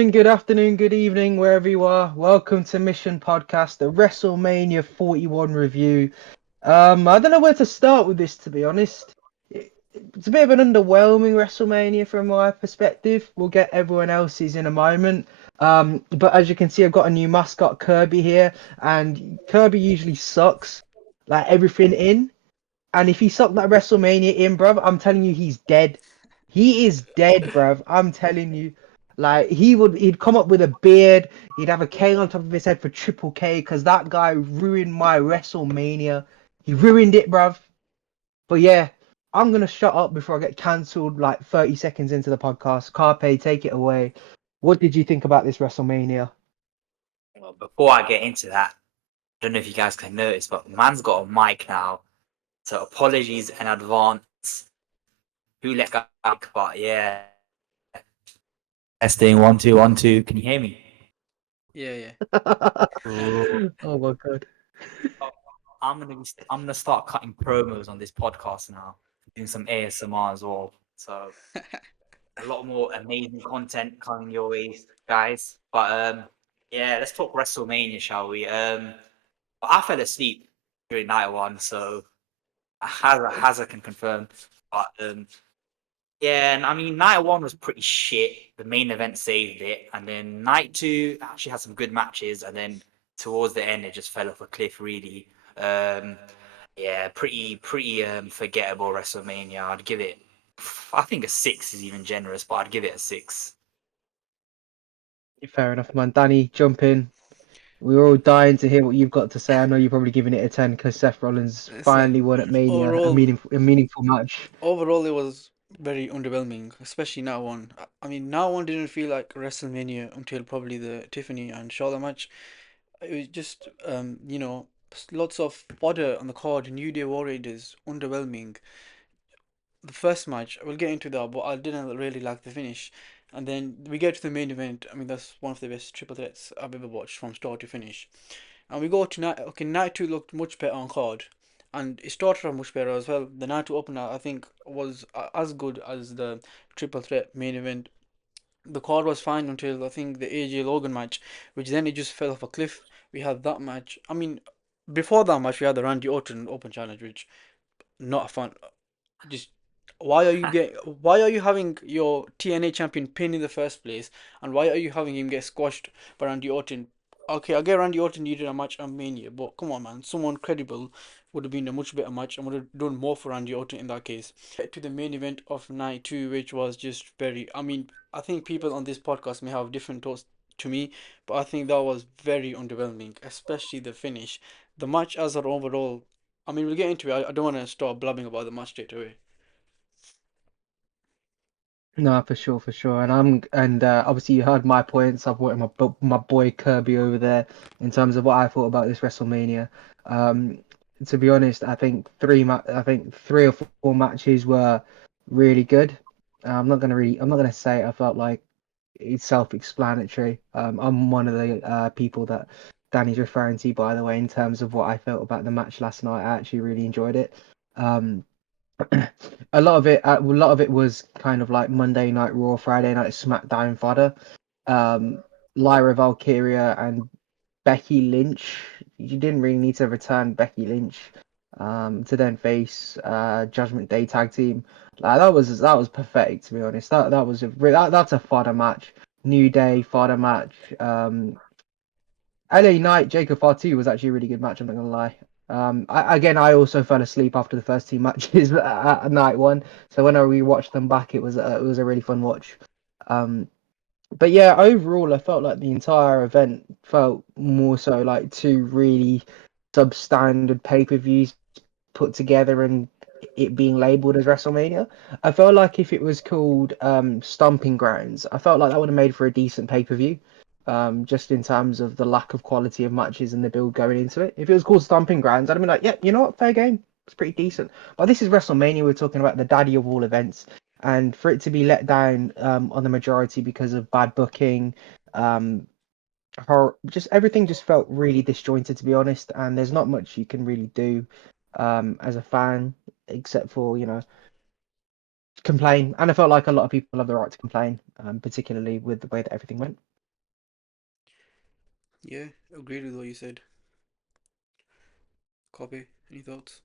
Good afternoon, good evening, wherever you are. Welcome to Mission Podcast, the WrestleMania 41 review. I don't know where to start with this, to be honest. It's a bit of an underwhelming WrestleMania from my perspective. We'll get everyone else's in a moment. But as you can see, I've got a new mascot, Kirby, here, and Kirby usually sucks like everything in. And if he sucked that WrestleMania in, bruv, I'm telling you, he's dead. He is dead, bruv. I'm telling you. Like he'd come up with a beard, he'd have a K on top of his head for Triple K, because that guy ruined my WrestleMania. He ruined it, bruv. But yeah, I'm gonna shut up before I get cancelled like 30 seconds into the podcast. Carpe, take it away. What did you think about this WrestleMania? Well, before I get into that, I don't know if you guys can notice, but man's got a mic now. So apologies in advance. Who let go back? But yeah. Testing 1 2 1 2. Can you hear me? Yeah, yeah. Cool. Oh my god. I'm gonna start cutting promos on this podcast now, doing some ASMR as well. So a lot more amazing content coming your way, guys. But yeah, let's talk WrestleMania, shall we? I fell asleep during night one, so Hazard can confirm. But yeah, and I mean, night one was pretty shit. The main event saved it, and then night two actually had some good matches, and then towards the end it just fell off a cliff. Really, um, yeah, pretty forgettable WrestleMania. I'd give it. I think a 6 is even generous, but I'd give it a 6. Fair enough, man. Danny, jump in. We're all dying to hear what you've got to say. I know you're probably giving it a 10 because Seth Rollins finally Listen, won at Mania, overall, a meaningful match. overall, it was very underwhelming, especially now one. I mean, now one didn't feel like WrestleMania until probably the Tiffany and Charlotte match. It was just, lots of fodder on the card. New Day Warriors, underwhelming. The first match, we'll get into that, but I didn't really like the finish. And then we get to the main event. I mean, that's one of the best triple threats I've ever watched from start to finish. And we go to night. Okay, night two looked much better on card, and it started off much better as well. The night two opener, I think, was as good as the triple threat main event. The card was fine until I think the AJ Logan match, which then it just fell off a cliff. We had that match. I mean, before that match, we had the Randy Orton Open Challenge, which not fun. Just why are you having your TNA champion pin in the first place, and why are you having him get squashed by Randy Orton? Okay, I get Randy Orton needed a match on Mania, but come on, man, someone credible would have been a much better match and would have done more for Randy Orton in that case. To the main event of night two, which was just very. I mean, I think people on this podcast may have different thoughts to me, but I think that was very underwhelming, especially the finish. The match as an overall. I mean, we'll get into it. I don't want to start blabbing about the match straight away. No, for sure. And obviously you heard my points. I've put my boy Kirby over there in terms of what I thought about this WrestleMania. Um, to be honest, I think three or four matches were really good. I'm not gonna say it. I felt like it's self-explanatory. I'm one of the people that Danny's referring to, by the way, in terms of what I felt about the match last night. I actually really enjoyed it. Um, a lot of it was kind of like Monday Night Raw, Friday Night SmackDown fodder. Um, Lyra Valkyria and Becky Lynch. You didn't really need to return Becky Lynch to then face Judgment Day tag team. Like that was pathetic, to be honest. That's a fodder match. New Day fodder match. LA Knight, Jacob Fatu was actually a really good match. I'm not gonna lie. I also fell asleep after the first two matches at night one. So when I rewatched them back, it was a really fun watch. Um, but yeah, overall, I felt like the entire event felt more so like two really substandard pay-per-views put together and it being labeled as WrestleMania. I felt like if it was called Stomping Grounds, I felt like that would have made for a decent pay-per-view. Just in terms of the lack of quality of matches and the build going into it. If it was called Stomping Grounds, I'd have been like, yeah, you know what, fair game. It's pretty decent. But this is WrestleMania. We're talking about the daddy of all events, and for it to be let down on the majority because of bad booking, um, just everything just felt really disjointed, to be honest. And there's not much you can really do as a fan except for complain. And I felt like a lot of people have the right to complain, particularly with the way that everything went. Yeah, agreed with what you said. Copy. Any thoughts?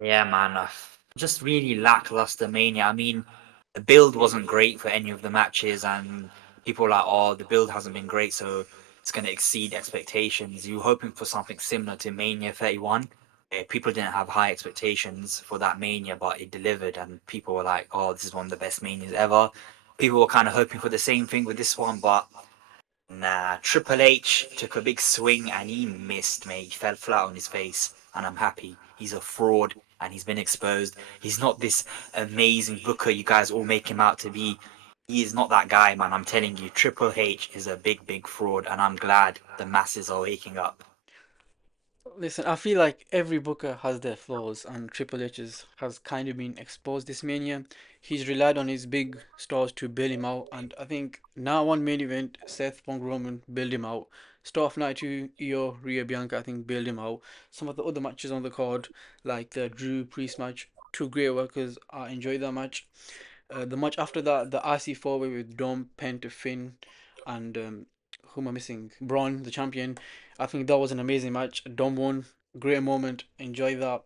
Yeah, man. Just really lackluster Mania. I mean, the build wasn't great for any of the matches, and people were like, "Oh, the build hasn't been great, so it's going to exceed expectations." You were hoping for something similar to Mania 31. People didn't have high expectations for that Mania, but it delivered, and people were like, "Oh, this is one of the best Manias ever." People were kind of hoping for the same thing with this one, but nah, Triple H took a big swing and he missed, mate. He fell flat on his face, and I'm happy. He's a fraud and he's been exposed. He's not this amazing booker you guys all make him out to be. He is not that guy, man. I'm telling you, Triple H is a big, big fraud, and I'm glad the masses are waking up. Listen, I feel like every booker has their flaws, and Triple H's has kind of been exposed this mania. He's relied on his big stars to bail him out, and I think now one main event, Seth Punk Roman bailed him out. Start of night two, Io Rhea Bianca, I think bailed him out. Some of the other matches on the card, like the Drew Priest match, two great workers. I enjoyed that match. The match after that, the IC four-way with Dom, Penta, Finn, and who am I missing? Braun, the champion. I think that was an amazing match. Dom won. Great moment. Enjoy that.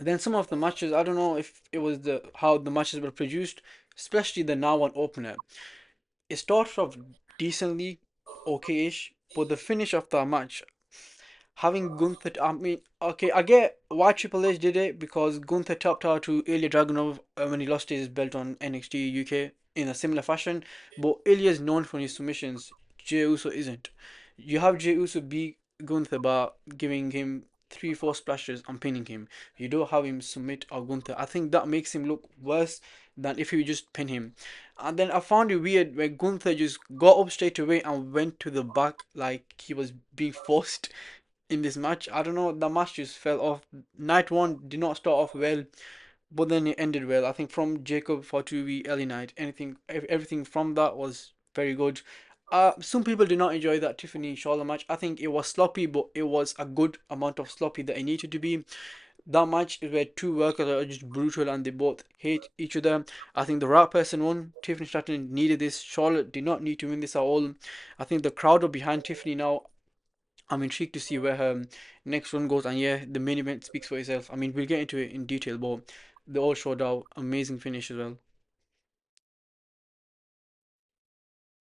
Then some of the matches, I don't know if it was the how the matches were produced, especially the now one opener. It started off decently, okay-ish, but the finish of the match, having Gunther, I mean, okay, I get why Triple H did it because Gunther tapped out to Ilya Dragunov when he lost his belt on NXT UK in a similar fashion, but Ilya is known for his submissions. Jey Uso isn't. You have Jey Uso beat Gunther by giving him 3-4 splashes and pinning him. You don't have him submit or Gunther. I think that makes him look worse than if you just pin him. And then I found it weird when Gunther just got up straight away and went to the back like he was being forced in this match. I don't know, the match just fell off. Night one did not start off well, but then it ended well. I think from Jacob Fatuvi, Ellie Knight, everything from that was very good. Some people did not enjoy that Tiffany Charlotte match. I think it was sloppy, but it was a good amount of sloppy that it needed to be. That match is where two workers are just brutal and they both hate each other. I think the right person won. Tiffany Stratton needed this. Charlotte did not need to win this at all. I think the crowd are behind Tiffany now. I'm intrigued to see where her next run goes. And yeah, the main event speaks for itself. I mean, we'll get into it in detail, but they all showed out amazing finish as well.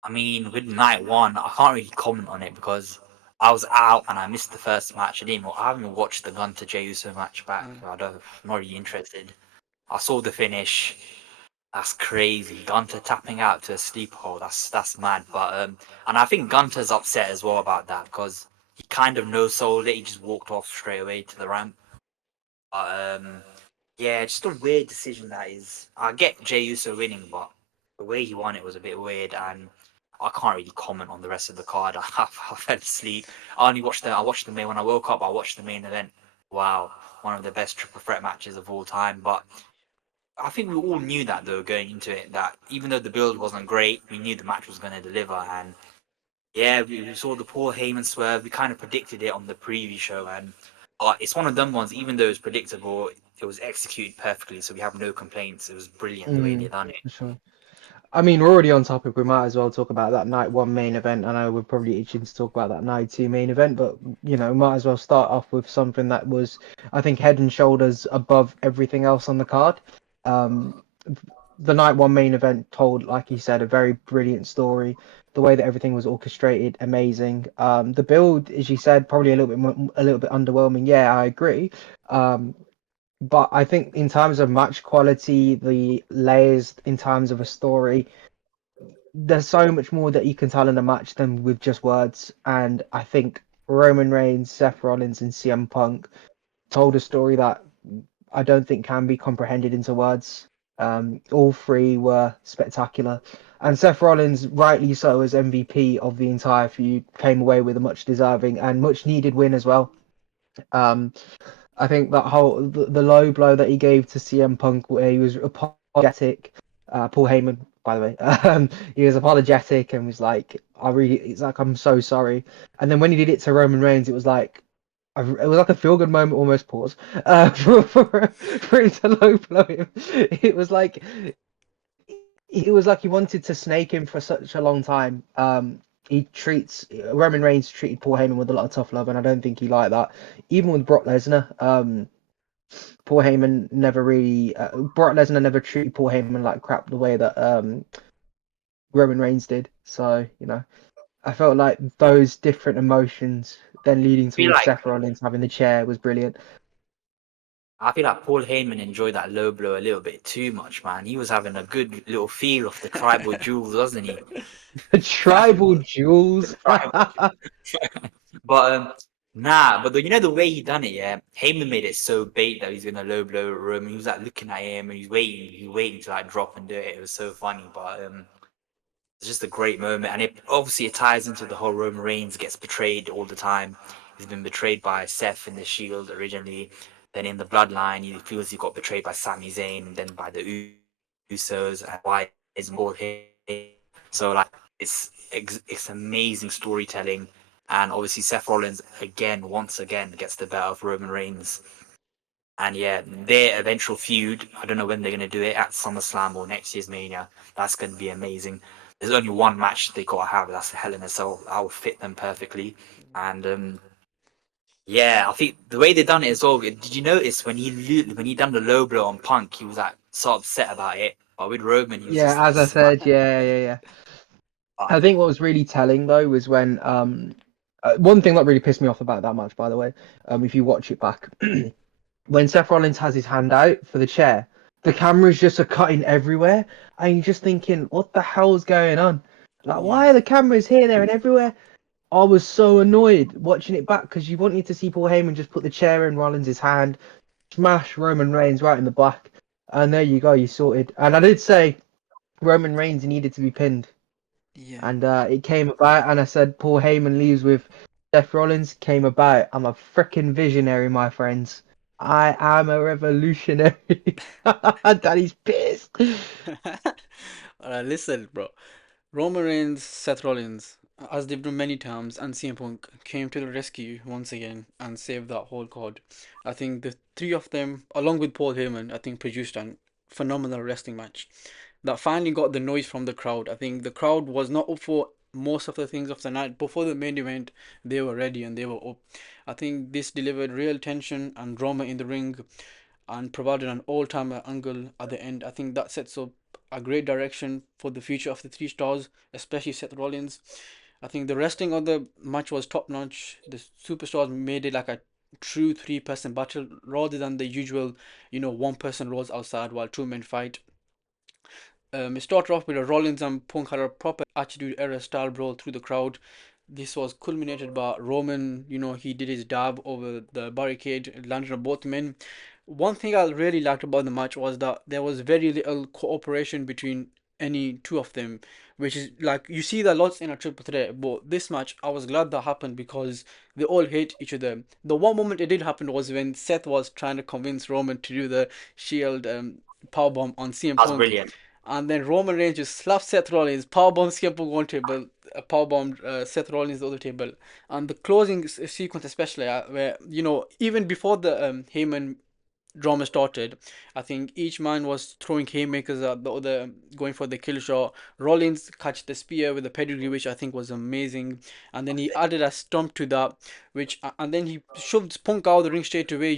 I mean, with night one, I can't really comment on it because I was out and I missed the first match. I haven't even watched the Gunter Jey Uso match back. Um, I'm not really interested. I saw the finish. That's crazy. Gunter tapping out to a sleep hole. That's mad. But and I think Gunter's upset as well about that because he kind of no sold it. He just walked off straight away to the ramp. But yeah, just a weird decision that is. I get Jey Uso winning, but the way he won it was a bit weird, and I can't really comment on the rest of the card. I fell asleep. I watched the main when I woke up. I watched the main event. Wow, one of the best triple threat matches of all time. But I think we all knew that though going into it. That even though the build wasn't great, we knew the match was going to deliver. And yeah, we saw the Paul Heyman swerve. We kind of predicted it on the preview show, and it's one of them ones. Even though it was predictable, it was executed perfectly, so we have no complaints. It was brilliant the way they done it. For sure. I mean, we're already on topic. We might as well talk about that night one main event. I know we're probably itching to talk about that night two main event, but might as well start off with something that was, I think, head and shoulders above everything else on the card. Um, the night one main event told, like you said, a very brilliant story. The way that everything was orchestrated, amazing. The build, as you said, probably a little bit underwhelming. Yeah, I agree. Um, but I think in terms of match quality, the layers in terms of a story, there's so much more that you can tell in a match than with just words. And I think Roman Reigns, Seth Rollins, and CM Punk told a story that I don't think can be comprehended into words. All three were spectacular. And Seth Rollins, rightly so, as MVP of the entire feud, came away with a much deserving and much needed win as well. Um, I think that the low blow that he gave to CM Punk, where he was apologetic, Paul Heyman, by the way, he was apologetic and was like, it's like, I'm so sorry. And then when he did it to Roman Reigns, it was like, it was like a feel good moment, almost pause, for him to low blow him. It was like, he wanted to snake him for such a long time. he treats Roman Reigns treated Paul Heyman with a lot of tough love, and I don't think he liked that. Even with Brock Lesnar, Paul Heyman never really Brock Lesnar never treated Paul Heyman like crap the way that Roman Reigns did. So I felt like those different emotions then leading I feel towards like Seth Rollins having the chair was brilliant. Paul Heyman enjoyed that low blow a little bit too much, man. He was having a good little feel of the tribal jewels, wasn't he? Tribal jewels. But nah, but the way he done it, yeah. Heyman made it so bait that he's gonna low blow Roman. He was like looking at him and he's waiting to like drop and do it. It was so funny, but it's just a great moment, and it ties into the whole Roman Reigns gets betrayed all the time. He's been betrayed by Seth in the Shield originally, then in the Bloodline he feels he got betrayed by Sami Zayn, then by the Usos, and why is more him? So like it's amazing storytelling, and obviously Seth Rollins once again gets the better of Roman Reigns. And yeah, their eventual feud, I don't know when they're going to do it, at SummerSlam or next year's Mania. That's going to be amazing. There's only one match they got to have. That's a Hell in a Cell. That will fit them perfectly. And yeah, I think the way they done it as well. Did you notice when he done the low blow on Punk, he was like sort of upset about it. But with Roman, he was just Yeah, like as I smile. said, yeah. Ah, I think what was really telling though was when one thing that really pissed me off about that match, by the way, if you watch it back, when Seth Rollins has his hand out for the chair, the cameras just are cutting everywhere, and you're just thinking, what the hell's going on? Like, Yeah. why are the cameras here, there, and everywhere? I was so annoyed watching it back because you wanted to see Paul Heyman just put the chair in Rollins' hand, smash Roman Reigns right in the back, and there you go, you sorted. And I did say Roman Reigns needed to be pinned, Yeah. and it came about, and I said Paul Heyman leaves with Seth Rollins, came about. I'm a freaking visionary, my friends. I am a revolutionary. Daddy's pissed. Alright, listen, bro. Roman Reigns, Seth Rollins, as they've done many times, and CM Punk came to the rescue once again and saved that whole card. I think the three of them, along with Paul Heyman, I think produced an phenomenal wrestling match that finally got the noise from the crowd. I think the crowd was not up for most of the things of the night. Before the main event, they were ready and they were up. I think this delivered real tension and drama in the ring and provided an all-timer angle at the end. I think that sets up a great direction for the future of the three stars, especially Seth Rollins. I think the wrestling of the match was top notch. The superstars made it like a true three-person battle rather than the usual, one person rolls outside while two men fight. It started off with a Rollins and Punk had a proper Attitude Era style brawl through the crowd. This was culminated by Roman, he did his dab over the barricade, landed on both men. One thing I really liked about the match was that there was very little cooperation between any two of them, which is like you see that lots in a triple threat. But this match, I was glad that happened because they all hate each other. The one moment it did happen was when Seth was trying to convince Roman to do the Shield powerbomb on CM that's Punk, brilliant. and then Roman Reigns just slapped Seth Rollins, powerbomb CM Punk one table, powerbomb Seth Rollins the other table, and the closing sequence especially, where even before the Heyman drama started, I think each man was throwing haymakers at the other, going for the kill shot. Rollins catch the spear with the pedigree, which I think was amazing, and then he added a stomp to that, and then he shoved Punk out of the ring straight away.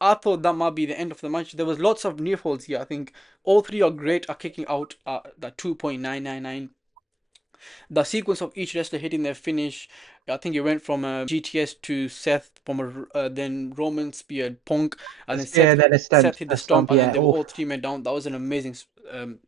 I thought that might be the end of the match. There was lots of near falls here. I think all three are great at kicking out the 2.999. The sequence of each wrestler hitting their finish, I think it went from GTS to Seth, from then Roman speared Punk, and then Yeah, then Seth hit the a stomp, stomp. and then Yeah. they were Oh, all three men down. That was an amazing um,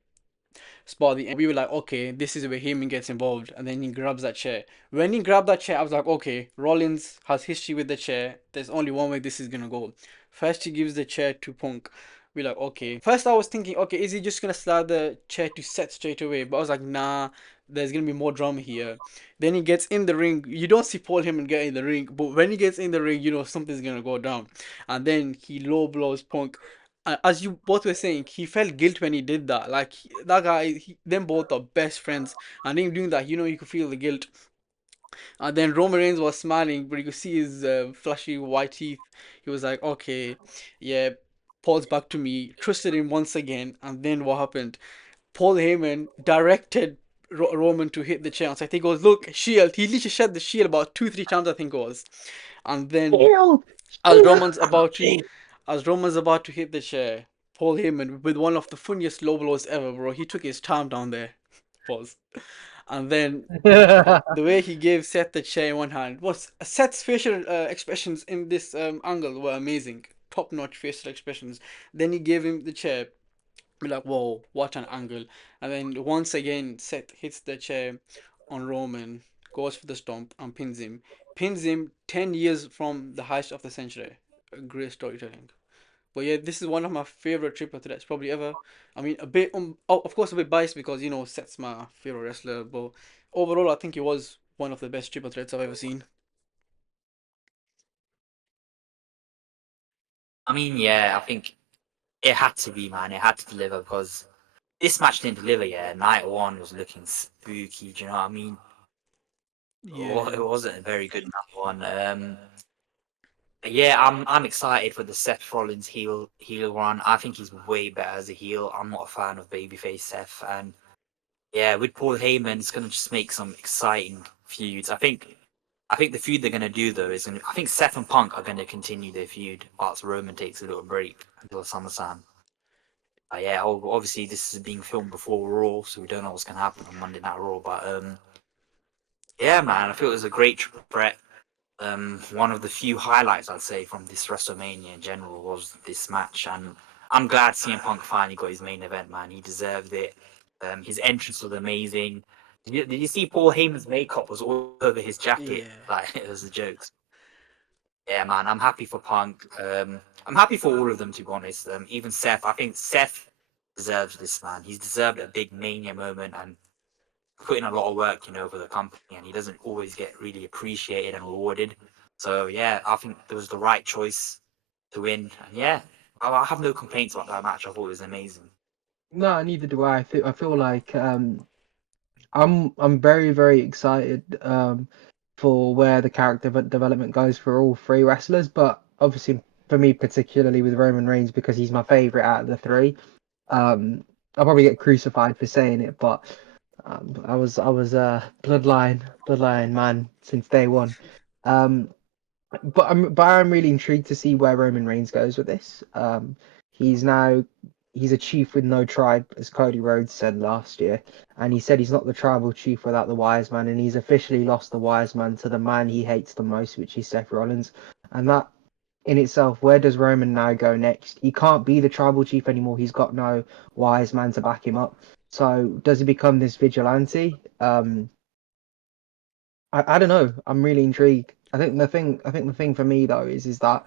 spot at the end. We were like, okay, this is where Heyman gets involved, and then he grabs that chair. When he grabbed that chair, I was like, okay, Rollins has history with the chair. There's only one way this is gonna go. First, he gives the chair to Punk. We're like, okay. First, I was thinking, okay, is he just gonna slide the chair to Seth straight away? But I was like, nah, there's gonna be more drama here. Then he gets in the ring. You don't see Paul Heyman get in the ring, but when he gets in the ring, something's gonna go down. And then he low blows Punk. As you both were saying, he felt guilt when he did that. Like that guy, them both are best friends, and him doing that, you could feel the guilt. And then Roman Reigns was smiling, but you could see his flashy white teeth. He was like, "Okay, yeah." Paul's back to me, trusted him once again, and then what happened? Paul Heyman directed Roman to hit the chair. So he goes, look, shield. He literally shed the shield about 2, 3 times, I think it was. And then Shield! as Shield! Roman's about to as Roman's about to hit the chair, Paul Heyman with one of the funniest low blows ever, bro. He took his time down there. Pause. And then the way he gave Seth the chair in one hand was Seth's facial expressions in this angle were amazing, top notch facial expressions. Then he gave him the chair, be like, whoa, what an angle. And then once again, Seth hits the chair on Roman, goes for the stomp, and pins him. Pins him 10 years from the heist of the century. Great storytelling. But yeah, this is one of my favorite triple threats probably ever. I mean, a bit, of course, a bit biased because, Seth's my favorite wrestler. But overall, I think it was one of the best triple threats I've ever seen. I mean, yeah, I think it had to be, man. It had to deliver because this match didn't deliver. Yeah, night one was looking spooky. Do you know what I mean? Yeah. It wasn't a very good night one. Yeah, I'm excited for the Seth Rollins heel run. I think he's way better as a heel. I'm not a fan of babyface Seth, and yeah, with Paul Heyman, it's gonna just make some exciting feuds. I think the feud they're gonna do though is I think Seth and Punk are gonna continue their feud whilst Roman takes a little break until SummerSlam. Yeah, obviously this is being filmed before Raw, so we don't know what's gonna happen on Monday Night Raw. But yeah, man, I feel it was a great triple threat. One of the few highlights I'd say from this WrestleMania in general was this match, and I'm glad CM Punk finally got his main event. Man, he deserved it. His entrance was amazing. Did you see Paul Heyman's makeup was all over his jacket? Yeah. Like it was the jokes. Yeah, man, I'm happy for Punk. I'm happy for all of them to be honest. Even Seth, I think Seth deserves this, man. He's deserved a big Mania moment and put in a lot of work, for the company, and he doesn't always get really appreciated and rewarded. So yeah, I think it was the right choice to win. And yeah, I have no complaints about that match. I thought it was amazing. No, neither do I. I feel like I'm very very excited for where the character development goes for all three wrestlers, but obviously for me particularly with Roman Reigns because he's my favorite out of the three. I'll probably get crucified for saying it, but I was a bloodline man since day one. Um, but I'm really intrigued to see where Roman Reigns goes with this. He's now he's a chief with no tribe, as Cody Rhodes said last year, and he said he's not the tribal chief without the wise man, and he's officially lost the wise man to the man he hates the most, which is Seth Rollins, and that in itself, where does Roman now go next? He can't be the tribal chief anymore. He's got no wise man to back him up. So does he become this vigilante? I don't know. I'm really intrigued. I think the thing for me though is that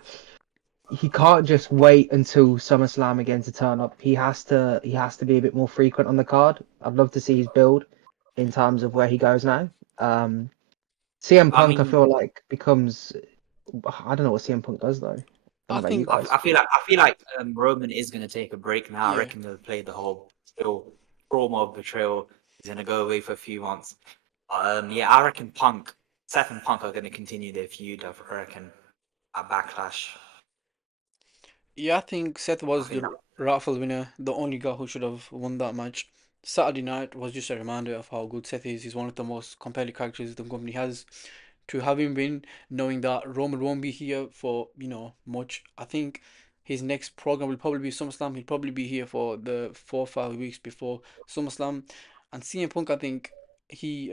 he can't just wait until SummerSlam again to turn up. He has to be a bit more frequent on the card. I'd love to see his build in terms of where he goes now. CM I Punk I mean, feel like becomes I don't know what CM Punk does though. I don't know I about you think, guys. I feel like Roman is gonna take a break now. I yeah. reckon they'll play the whole trauma of betrayal. He's gonna go away for a few months. Yeah, I reckon Seth and Punk are gonna continue their feud. I reckon at Backlash. Yeah, I think Seth I was think that the rightful winner, the only guy who should have won that match. Saturday night was just a reminder of how good Seth is. He's one of the most compelling characters the company has. To have him win, knowing that Roman won't be here for, much. I think his next program will probably be SummerSlam. He'll probably be here for the 4 or 5 weeks before SummerSlam. And CM Punk, I think he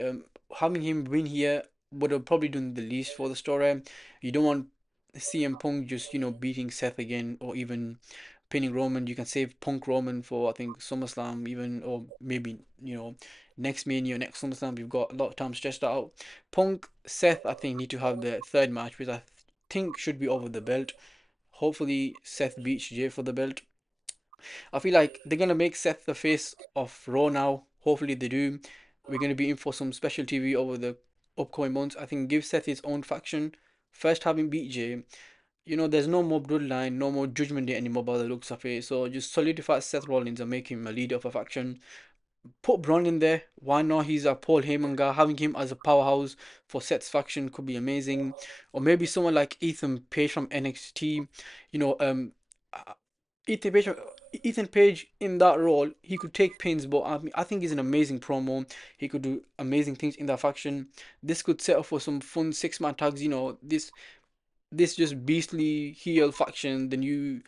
having him win here would have probably done the least for the story. You don't want CM Punk just beating Seth again or even pinning Roman. You can save Punk Roman for I think SummerSlam even or maybe next Mania next SummerSlam. You've got a lot of time stretched out. Punk Seth I think need to have the third match which I think should be over the belt. Hopefully Seth beats Jay for the belt. I feel like they're gonna make Seth the face of Raw now. Hopefully they do. We're gonna be in for some special TV over the upcoming months. I think give Seth his own faction. First have him beat Jay. There's no more bloodline, no more judgment day anymore by the looks of it. So just solidify Seth Rollins and make him a leader of a faction. Put Braun in there. Why not? He's a Paul Heyman guy. Having him as a powerhouse for Seth's faction could be amazing. Or maybe someone like Ethan Page from NXT. You know, um, uh, Ethan Page. Ethan Page in that role, he could take pins, but I think he's an amazing promo. He could do amazing things in that faction. This could set up for some fun six-man tags. This just beastly heel faction, the new,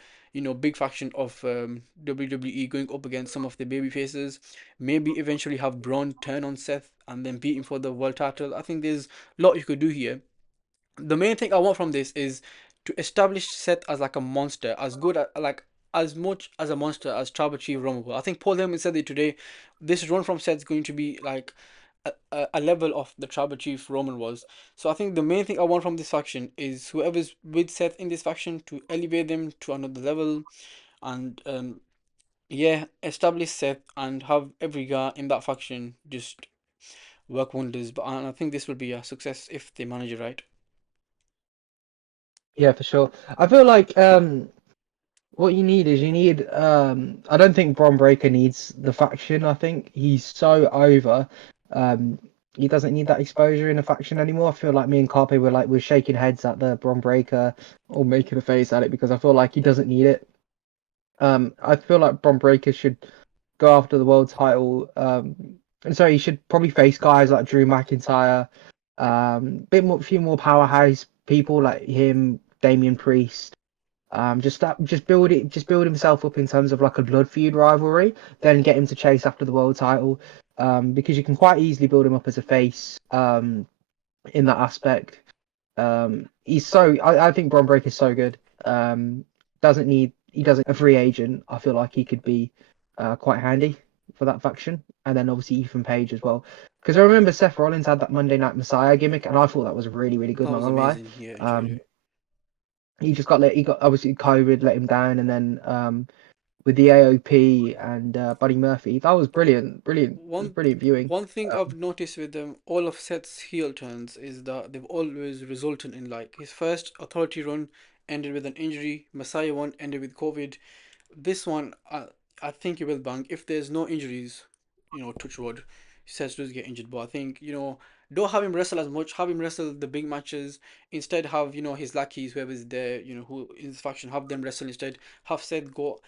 big faction of WWE going up against some of the baby faces. Maybe eventually have Braun turn on Seth and then beat him for the world title. I think there's a lot you could do here. The main thing I want from this is to establish Seth as like a monster, as good at, like, as much as a monster as Tribal Chief Roman was. I think Paul Heyman said it today. This run from Seth is going to be like a level of the Tribal Chief Roman was. So I think the main thing I want from this faction is whoever's with Seth in this faction to elevate them to another level, and yeah, establish Seth and have every guy in that faction just work wonders. But I think this will be a success if they manage it right. Yeah, for sure. I feel like what you need is you need I don't think Bron Breakker needs the faction. I think he's so over. Um he doesn't need that exposure in the faction anymore. I feel like me and Carpe we're shaking heads at the Bron Breakker or making a face at it because I feel like he doesn't need it. I feel like Bron Breakker should go after the world title. And so he should probably face guys like Drew McIntyre, few more powerhouse people like him, Damian Priest. Just build himself up in terms of like a blood feud rivalry, then get him to chase after the world title. Because you can quite easily build him up as a face. In that aspect. I think Bron Breakker is so good. Doesn't need he doesn't a free agent. I feel like he could be quite handy for that faction, and then obviously Ethan Page as well. Because I remember Seth Rollins had that Monday Night Messiah gimmick, and I thought that was really good. That Not was gonna lie. amazing. Yeah, enjoyed Um, it. he got obviously COVID let him down, and then with the AOP and Buddy Murphy, that was brilliant. It was One brilliant viewing. one thing I've noticed with them, all of Seth's heel turns is that they've always resulted in, like, his first Authority run ended with an injury. Messiah one ended with COVID. This one, I think he will bang if there's no injuries. Touch wood. Seth does get injured, but I think don't have him wrestle as much. Have him wrestle the big matches instead. Have his lackeys, whoever's there, who in his faction, have them wrestle instead. Have Seth go.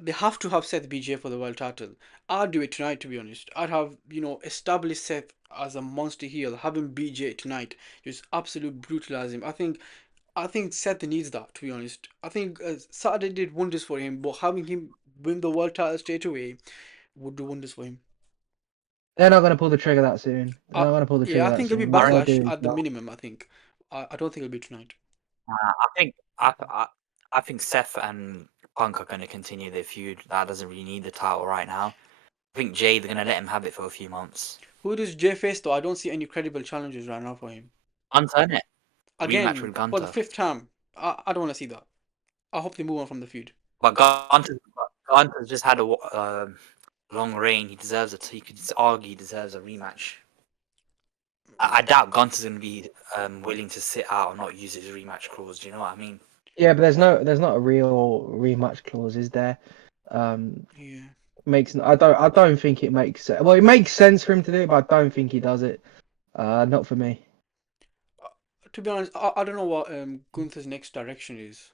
They have to have Seth BJ for the world title. I'd do it tonight, to be honest. I'd have, established Seth as a monster heel, have him BJ tonight, just absolute brutalize him. I think Seth needs that, to be honest. I think Saturday did wonders for him, but having him win the world title straight away would do wonders for him. They're not gonna pull the trigger that soon. They're Uh, not gonna pull the yeah, trigger I that think it'll be soon. What they'll backlash do is at the minimum. I think. I don't think it'll be tonight. I think I think Seth and Punk are going to continue their feud. That doesn't really need the title right now. I think Jay they're going to let him have it for a few months. Who does Jay face though? I don't see any credible challenges right now for him. Gunter, innit? Rematch Again, with for the Gunter. fifth time. I don't want to see that. I hope they move on from the feud. But Gunter's just had a long reign. He deserves it. You could argue he deserves a rematch. I doubt Gunter's going to be willing to sit out or not use his rematch clause. Do you know what I mean? Yeah, but there's not a real rematch clause, is there? Um, Yeah. I don't think it makes well, it makes sense for him to do it, but I don't think he does it. Not for me. Uh, to be honest, I don't know what Gunther's next direction is.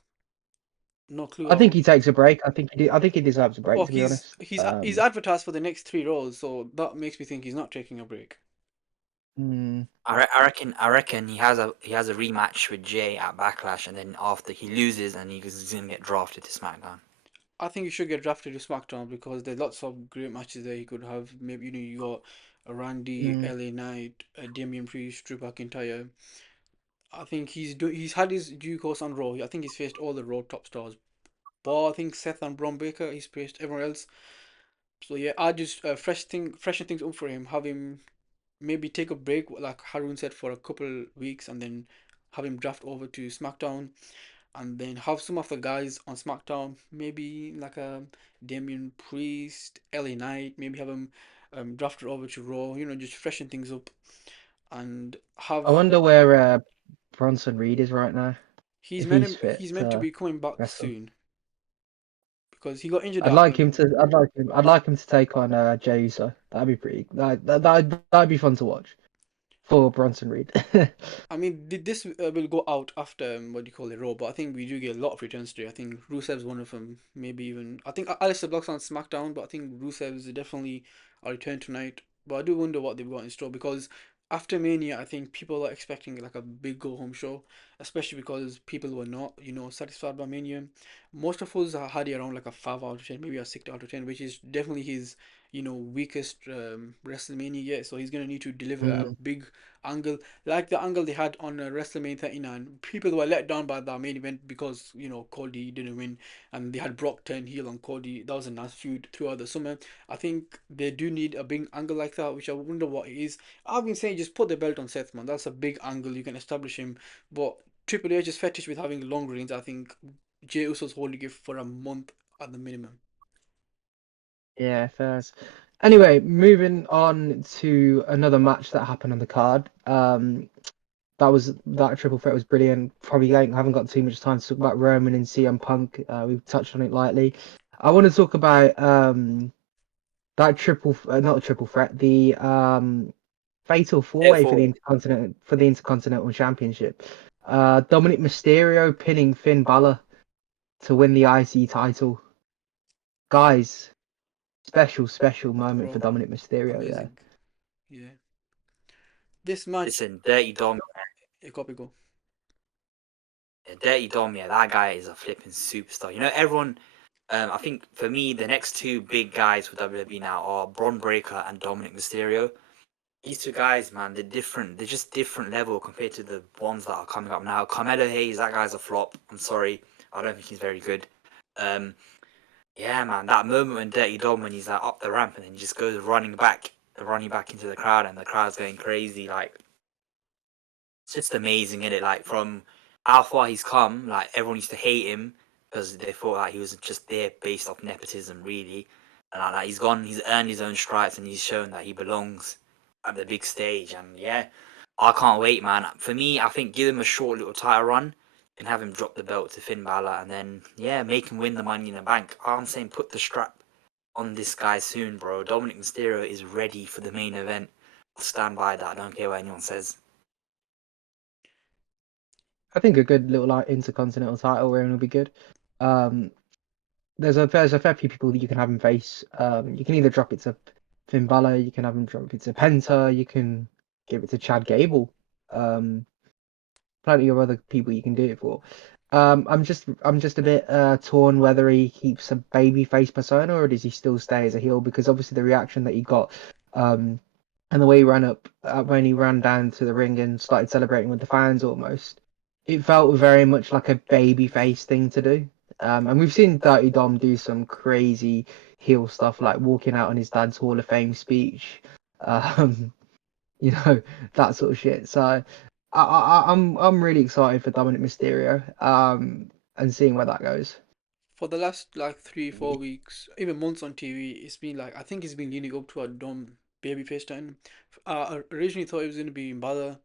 No clue. I think he takes a break. I think he deserves a break, Oh, to be he's honest. he's he's advertised for the next three roles, so that makes me think he's not taking a break. Mm, I reckon he has a rematch with Jay at Backlash, and then after he loses, and he's gonna get drafted to SmackDown. I think he should get drafted to SmackDown because there's lots of great matches there he could have. Maybe you got Randy, mm. LA Knight, Damian Priest, Drew McIntyre. I think he's had his due course on Raw. I think he's faced all the Raw top stars. But I think Seth and Braun Baker, he's faced everyone else. So yeah, I just freshen things up for him. Have him maybe take a break, like Harun said, for a couple weeks, and then have him draft over to SmackDown, and then have some of the guys on SmackDown, maybe like a Damian Priest, LA Knight, maybe have him drafted over to Raw. Just freshen things up and I have. wonder where Bronson Reed is right now. He's If he's meant fit he's meant to to be coming back wrestle. soon because he got injured at I'd like him to take on Jey Uso. That'd be pretty. That'd be fun to watch. for Bronson Reed. I mean, this will go out after what do you call it, Raw, but I think we do get a lot of returns today. I think Rusev's one of them. Maybe even I think Alistair Black's on SmackDown, but I think Rusev's definitely a return tonight. But I do wonder what they've got in store because after Mania, I think people are expecting like a big go home show, especially because people were not, satisfied by Mania. Most of us had it around like a 5 out of 10, maybe a 6 out of 10, which is definitely his, weakest WrestleMania yet. So he's gonna need to deliver a Mm, big angle like the angle they had on WrestleMania 39. People were let down by that main event because Cody didn't win, and they had Brock turn heel on Cody. That was a nice feud throughout the summer. I think they do need a big angle like that, which I wonder what it is. I've been saying just put the belt on Seth, man. That's a big angle. You can establish him, but Triple H's fetish with having long reigns. I think Jey Uso's holding it for a month at the minimum. yeah, fair. Anyway, moving on to another match that happened on the card. That triple threat was brilliant. Probably haven't got too much time to talk about Roman and CM Punk. We've touched on it lightly. I want to talk about that not a triple threat, the fatal four way for the Therefore, Intercontinental Championship. Dominic Mysterio pinning Finn Balor to win the IC title. Guys, special moment for Bro, Dominic Mysterio there. amazing. Yeah, this match, listen, Dirty Dom, it got to go. yeah, Dirty Dom, yeah, that guy is a flipping superstar. You know, everyone. I think for me, the next two big guys for WWE now are Braun Breaker and Dominic Mysterio. These two guys, man, they're different. They're just different level compared to the ones that are coming up now. Carmelo Hayes, that guy's a flop. I'm sorry, I don't think he's very good. Um, yeah, man, that moment when Dirty Dom when he's like up the ramp and then he just goes running back into the crowd, and the crowd's going crazy. Like it's just amazing, isn't it? Like from how far he's come. Like everyone used to hate him because they thought like he was just there based off nepotism, really. And like he's gone, he's earned his own stripes, and he's shown that he belongs at the big stage. And yeah, I can't wait, man. For me, I think give him a short little title run and have him drop the belt to Finn Balor, and then yeah, make him win the Money in the Bank. I'm saying put the strap on this guy soon, bro. Dominic Mysterio is ready for the main event. I'll stand by that. I don't care what anyone says. I think a good little like Intercontinental title reign will be good. Um, there's a fair few people that you can have him face. You can either drop it to Finn Balor, you can have him drop it to Penta, you can give it to Chad Gable. Um, Plenty of other people you can do it for. I'm just a bit torn whether he keeps a baby face persona or does he still stay as a heel, because obviously the reaction that he got, um, and the way he ran up when he ran down to the ring and started celebrating with the fans almost, it felt very much like a baby face thing to do. And we've seen Dirty Dom do some crazy heel stuff like walking out on his dad's Hall of Fame speech. Um, you know, that sort of shit. So I'm really excited for Dominic Mysterio, and seeing where that goes. For the last like 3 4 weeks, even months on TV, it's been like I think it's been leaning up to a dumb babyface turn. I originally thought it was gonna be Balor,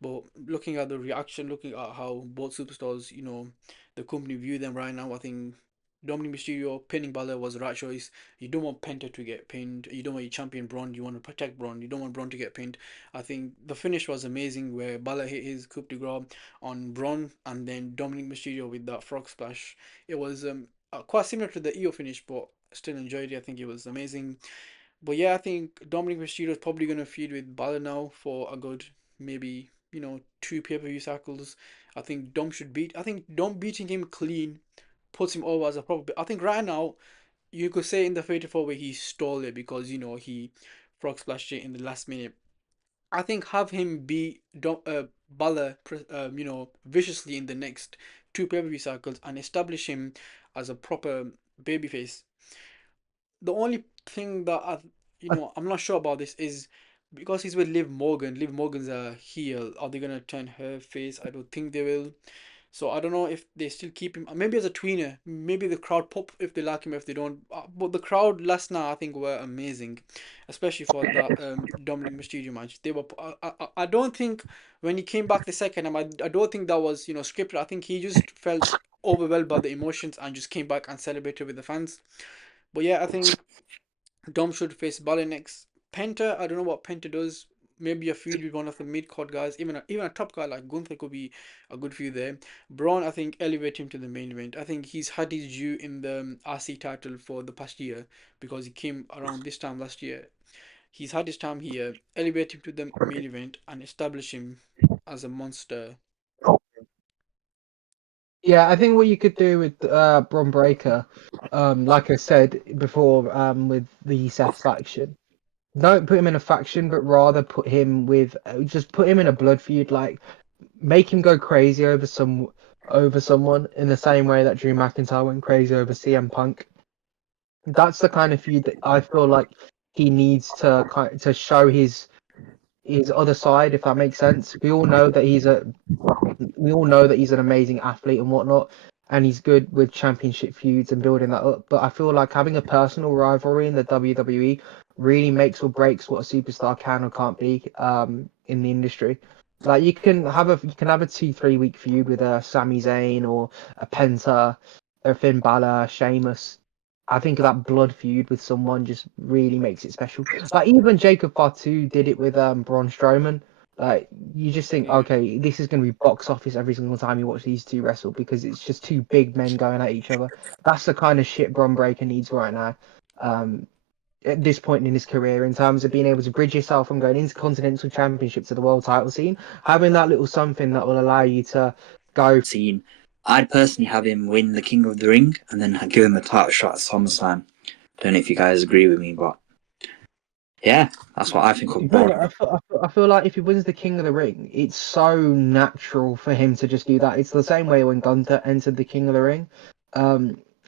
but looking at the reaction, looking at how both superstars, the company view them right now, I think Dominic Mysterio pinning Balor was the right choice. You don't want Penta to get pinned. You don't want your champion Braun. You want to protect Braun. You don't want Braun to get pinned. I think the finish was amazing where Balor hit his coup de grace on Braun and then Dominic Mysterio with that frog splash. It was quite similar to the EO finish, but still enjoyed it. I think it was amazing. But yeah, I think Dominic Mysterio is probably going to feud with Balor now for a good maybe 2 pay-per-view cycles. I think Dom should beat. I think Dom beating him clean puts him over as a proper. I think right now you could say in the Fatal 4 way he stole it because he frog splashed it in the last minute. I think have him beat Balor, viciously in the next 2 pay-per-view cycles and establish him as a proper babyface. The only thing that I'm not sure about this is because he's with Liv Morgan. Liv Morgan's a heel. Are they gonna turn her face? I don't think they will. So I don't know if they still keep him. Maybe as a tweener. Maybe the crowd pop if they like him. If they don't, but the crowd last night I think were amazing, especially for that Dominic Mysterio match. They were. I don't think when he came back the second time. I don't think that was scripted. I think he just felt overwhelmed by the emotions and just came back and celebrated with the fans. But yeah, I think Dom should face Balor next. Penta, I don't know what Penta does. maybe a feud with one of the mid card guys, even a top guy like Gunther could be a good feud there. Braun, I think, elevate him to the main event. I think he's had his due in the RC title for the past year because he came around this time last year. He's had his time here. Elevate him to the main event and establish him as a monster. Yeah, I think what you could do with Bron Breakker, like I said before, with the Seth faction, don't put him in a faction, but rather put him with just put him in a blood feud. Like make him go crazy over someone in the same way that Drew McIntyre went crazy over CM Punk. That's the kind of feud that I feel like he needs to show his other side, if that makes sense. We all know that he's an amazing athlete and whatnot, and he's good with championship feuds and building that up. But I feel like having a personal rivalry in the WWE really makes or breaks what a superstar can or can't be in the industry. Like you can have a 2-3 week feud with a Sami Zayn or a Penta, or Finn Balor, Sheamus. I think that blood feud with someone just really makes it special. Like even Jacob Fatu did it with Braun Strowman. Like you just think, Yeah. okay, this is going to be box office every single time you watch these two wrestle because it's just two big men going at each other. That's the kind of shit Bron Breakker needs right now. Um, at this point in his career, in terms of being able to bridge yourself from going into continental championship to the world title scene, having that little something that will allow you to go. Scene. I'd personally have him win the King of the Ring and then give him a title shot at SummerSlam. Don't know if you guys agree with me, but yeah, that's what I think of Braun. I feel like if he wins the King of the Ring, it's so natural for him to just do that. It's the same way when Gunther entered the King of the Ring.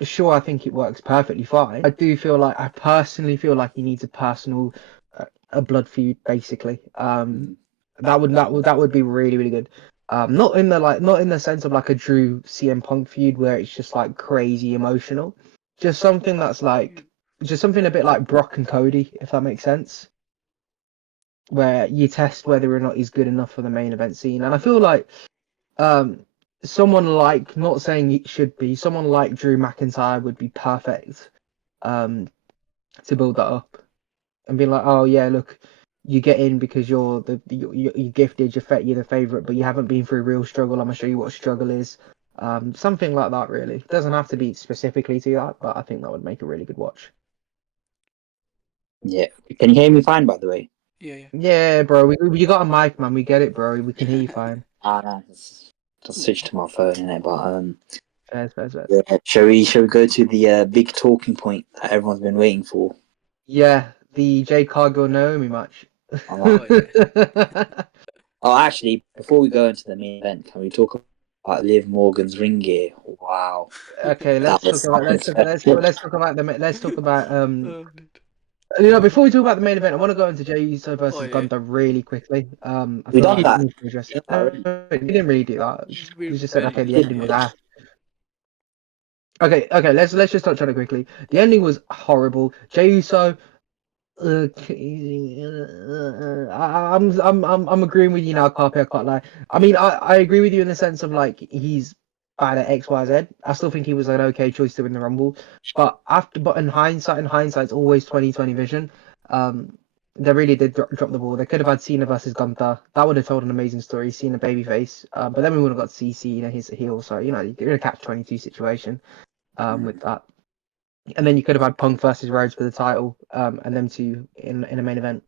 Sure, I think it works perfectly fine. I personally feel like he needs a blood feud, basically. That would be really, really good. Not in the sense of like a Drew CM Punk feud where it's just like crazy emotional. Just something that's like just something a bit like Brock and Cody, if that makes sense, where you test whether or not he's good enough for the main event scene. And I feel like um, someone like, not saying it should be, someone like Drew McIntyre would be perfect um, to build that up and be like, oh yeah, look, you get in because you're gifted, you're the favorite, but you haven't been through real struggle. I'm gonna show you what struggle is. Something like that, really. It doesn't have to be specifically to that, but I think that would make a really good watch. Yeah. Can you hear me fine, by the way? Yeah. Yeah, bro, you got a mic, man. We get it, bro. We can hear you fine. No, just switch to my phone in it, but Fair. yeah. Shall we go to the big talking point that everyone's been waiting for? Yeah, the Jay Cargill Naomi match. Oh yeah. Oh, actually, before we go into the main event, can we talk about Liv Morgan's ring gear? Wow, Okay, that was something special. let's talk about Oh, before we talk about the main event, I want to go into Jey Uso oh versus yeah. Gunther really quickly. I We feel done like we that. need to address We done it. that already. We didn't really do that. We We just said okay, barely the did, ending was yeah. ass. Okay, let's just touch on it quickly. The ending was horrible. Jey Uso. I'm agreeing with you now, Carpe. I can't lie. I mean, I agree with you in the sense of like he's bad at X, Y, Z. I still think he was an okay choice to win the Rumble, but in hindsight, it's always 2020 vision. They really did drop the ball. They could have had Cena versus Gunther. That would have told an amazing story. Cena babyface, but then we would have got to see Cena his heel. So you're in a catch-22 situation with that. And then you could have had Punk versus Rhodes for the title, and them two in a main event.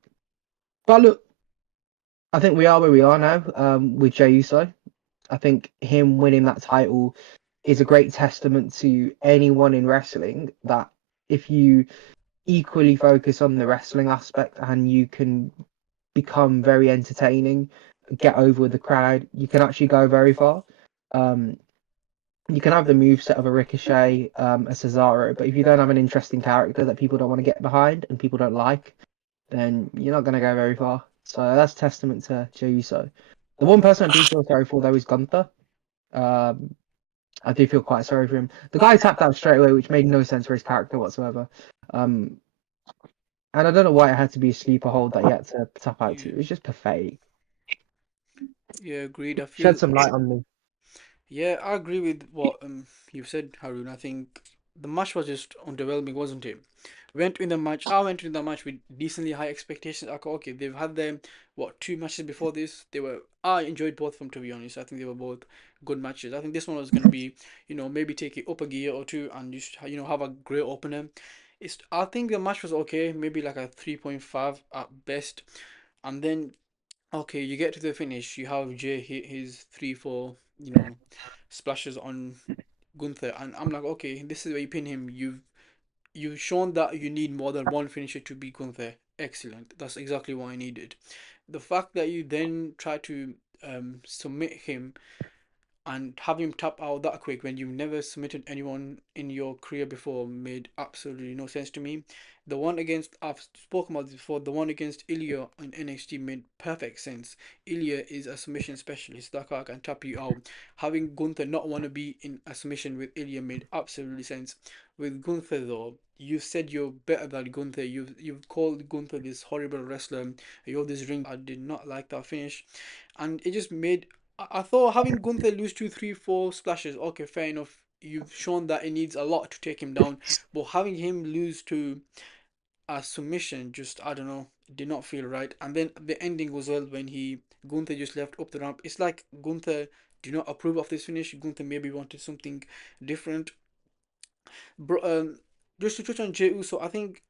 But look, I think we are where we are now with Jey Uso. I think him winning that title is a great testament to anyone in wrestling that if you equally focus on the wrestling aspect and you can become very entertaining, get over with the crowd, you can actually go very far. Um, you can have the moveset of a Ricochet, a Cesaro, but if you don't have an interesting character that people don't want to get behind and people don't like, then you're not going to go very far. So that's testament to Jey Uso. The one person I do feel sorry for though is Gunther. Um, I do feel quite sorry for him. The guy tapped out straight away, which made no sense for his character whatsoever. Um, and I don't know why it had to be a sleeper hold that he had to tap out to. Yeah. It was just pathetic. Yeah, agreed. I Shed feel some light on me. yeah, I agree with what you've said, Harun. I think the match was just underwhelming, wasn't it? I went in the match with decently high expectations. Okay, they've had their 2 matches before this. I enjoyed both of them, to be honest. I think they were both good matches. I think this one was going to be, maybe take it up a gear or two and just, have a great opener. I think the match was okay, maybe like a 3.5 at best. And then, okay, you get to the finish, you have Jay hit his 3-4, splashes on Gunther, and I'm like, okay, this is where you pin him. You've shown that you need more than one finisher to beat Gunther. Excellent. That's exactly what I needed. The fact that you then try to submit him and have him tap out that quick when you've never submitted anyone in your career before made absolutely no sense to me. The one against, I've spoken about this before, the one against Ilya in NXT made perfect sense. Ilya is a submission specialist, that guy can tap you out. Having Gunther not want to be in a submission with Ilya made absolutely sense. With Gunther though, you said you're better than Gunther. You've called Gunther this horrible wrestler. You're this ring. I did not like that finish, and it just made. I thought having Gunther lose 2, 3, 4 splashes, okay, fair enough. You've shown that it needs a lot to take him down, but having him lose to a submission, just I don't know, did not feel right. And then the ending was well when Gunther just left up the ramp. It's like Gunther did not approve of this finish. Gunther maybe wanted something different. Bro, just to touch on Jey Uso, I think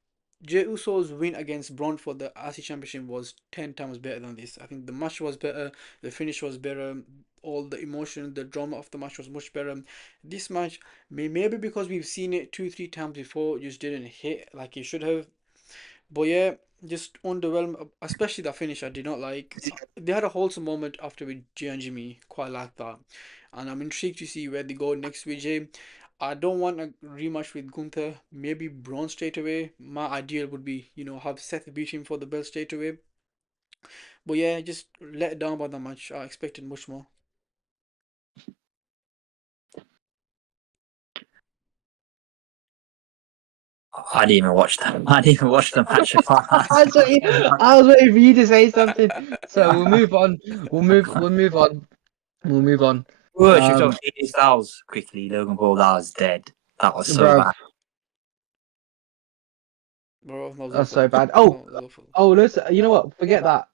Jey Uso's win against Braun for the RC Championship was 10 times better than this. I think the match was better, the finish was better, all the emotion, the drama of the match was much better. This match, maybe because we've seen it 2, 3 times before, just didn't hit like it should have. But yeah, just underwhelmed, especially that finish I did not like. They had a wholesome moment after with Jay and Jimmy, quite like that. And I'm intrigued to see where they go next with Jay. I don't want a rematch with Gunther, maybe Braun straight away. My ideal would be, have Seth beat him for the belt straight away. But yeah, just let down by the match. I expected much more. I didn't even watch them. I didn't even watch the match. I was waiting for you to say something. So we'll move on. We'll move on. We'll move on. We should talk AJ Styles quickly. Logan Paul, that was dead. That was so Bro, bad. Bro, that was that's awful. so bad. That was awful. You know what? Forget that.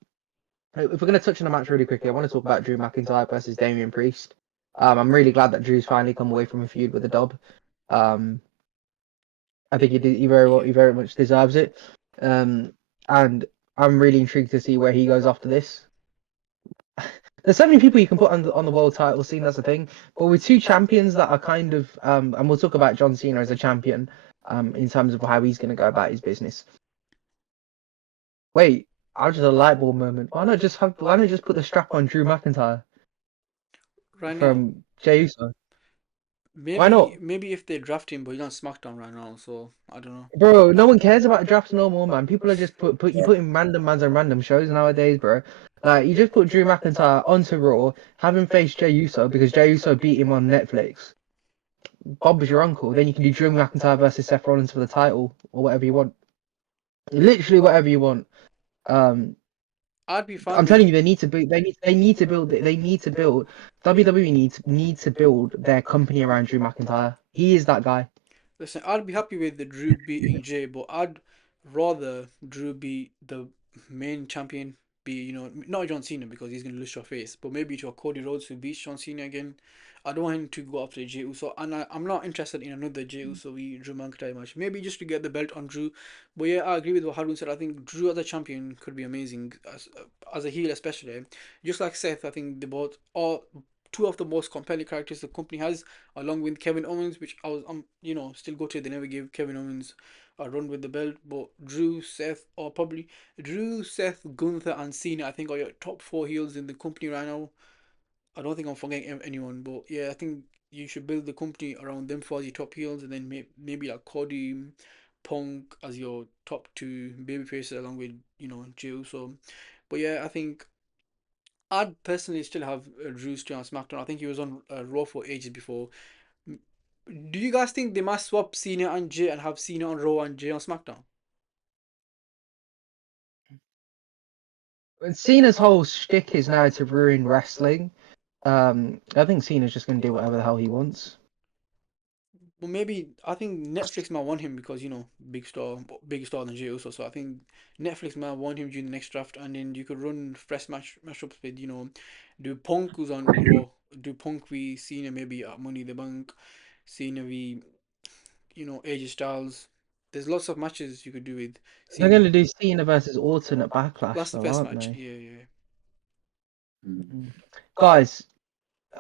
If we're gonna touch on the match really quickly, I want to talk about Drew McIntyre versus Damian Priest. I'm really glad that Drew's finally come away from a feud with a dub. Um, I think he very much deserves it. And I'm really intrigued to see where he goes after this. There's so many people you can put on the world title scene. That's the thing. But with two champions that are kind of and we'll talk about John Cena as a champion in terms of how he's going to go about his business. Wait, I was just a light bulb moment. Why not just put the strap on Drew McIntyre Right now, from Jey Uso? Why not? maybe if they draft him, but he's on SmackDown right now, so I don't know. Bro, no one cares about drafts no more, man. People are just you put in random mans on random shows nowadays, bro. Like you just put Drew McIntyre onto Raw, have him face Jey Uso because Jey Uso beat him on Netflix. Bob was your uncle. Then you can do Drew McIntyre versus Seth Rollins for the title or whatever you want. Literally whatever you want. I'd be fine I'm with. telling you, they need to build. WWE needs to build their company around Drew McIntyre. He is that guy. Listen, I'd be happy with the Drew beating Jay, but I'd rather Drew be the main champion, be, not John Cena because he's going to lose your face, but maybe to a Cody Rhodes who beats John Cena again. I don't want him to go after Jey Uso, and I'm not interested in another Jey Uso v Drew McIntyre match. Maybe just to get the belt on Drew. But yeah, I agree with what Harun said. I think Drew as a champion could be amazing, as a heel especially. Just like Seth, I think they both are two of the most compelling characters the company has, along with Kevin Owens, which I was still gutted they never gave Kevin Owens a run with the belt. But Drew, Seth, Gunther, and Cena, I think are your top four heels in the company right now. I don't think I'm forgetting anyone, but yeah, I think you should build the company around them four as your top heels, and then maybe like Cody, Punk as your top two baby faces, along with Jey Uso. But yeah, I think I'd personally still have Drew still on SmackDown. I think he was on Raw for ages before. Do you guys think they must swap Cena and Jay and have Cena on Raw and Jay on SmackDown? And Cena's whole shtick is now to ruin wrestling. I think Cena's just gonna do whatever the hell he wants. Well, maybe I think Netflix might want him because big star than Jey Uso. So I think Netflix might want him during the next draft, and then you could run fresh matchups with do Punk who's on Raw, do Punk v Cena maybe at Money in the Bank, Cena v AJ Styles. There's lots of matches you could do with They're Cena. going to do Cena versus alternate backlash, That's the though, best aren't match. they? Yeah, yeah. Mm. Mm. Guys,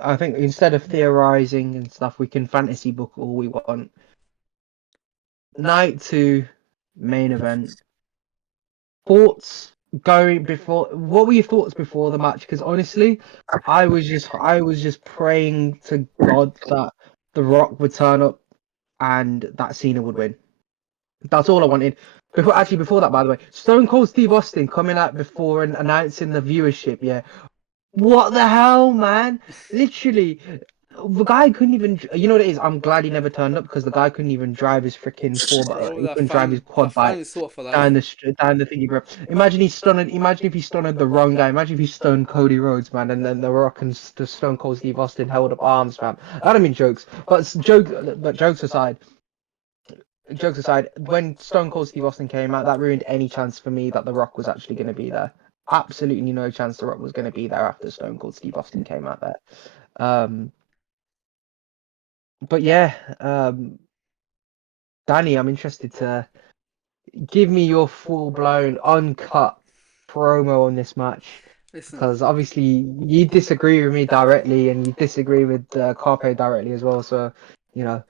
I think instead of theorizing and stuff, we can fantasy book all we want. Night 2, main event. Thoughts going before? What were your thoughts before the match? Because honestly, I was just praying to God that The Rock would turn up and that Cena would win. That's all I wanted. Before that, by the way, Stone Cold Steve Austin coming out before and announcing the viewership. Yeah, what the hell, man? Literally, the guy couldn't even. You know what it is? I'm glad he never turned up because the guy couldn't even drive his freaking Bro, he couldn't drive his that quad fan bike is so for down life. the down the thingy, bro. Imagine if he stunned the wrong guy. Imagine if he stunned Cody Rhodes, man, and then The Rock and the Stone Cold Steve Austin held up arms, fam. I don't mean jokes, but jokes aside. Jokes aside, when Stone Cold Steve Austin came out, that ruined any chance for me that The Rock was actually going to be there. Absolutely no chance The Rock was going to be there after Stone Cold Steve Austin came out there. Um, but yeah, Danny, I'm interested to give me your full blown, uncut promo on this match Listen, because obviously you disagree with me directly and you disagree with Carpe directly as well. So, you know,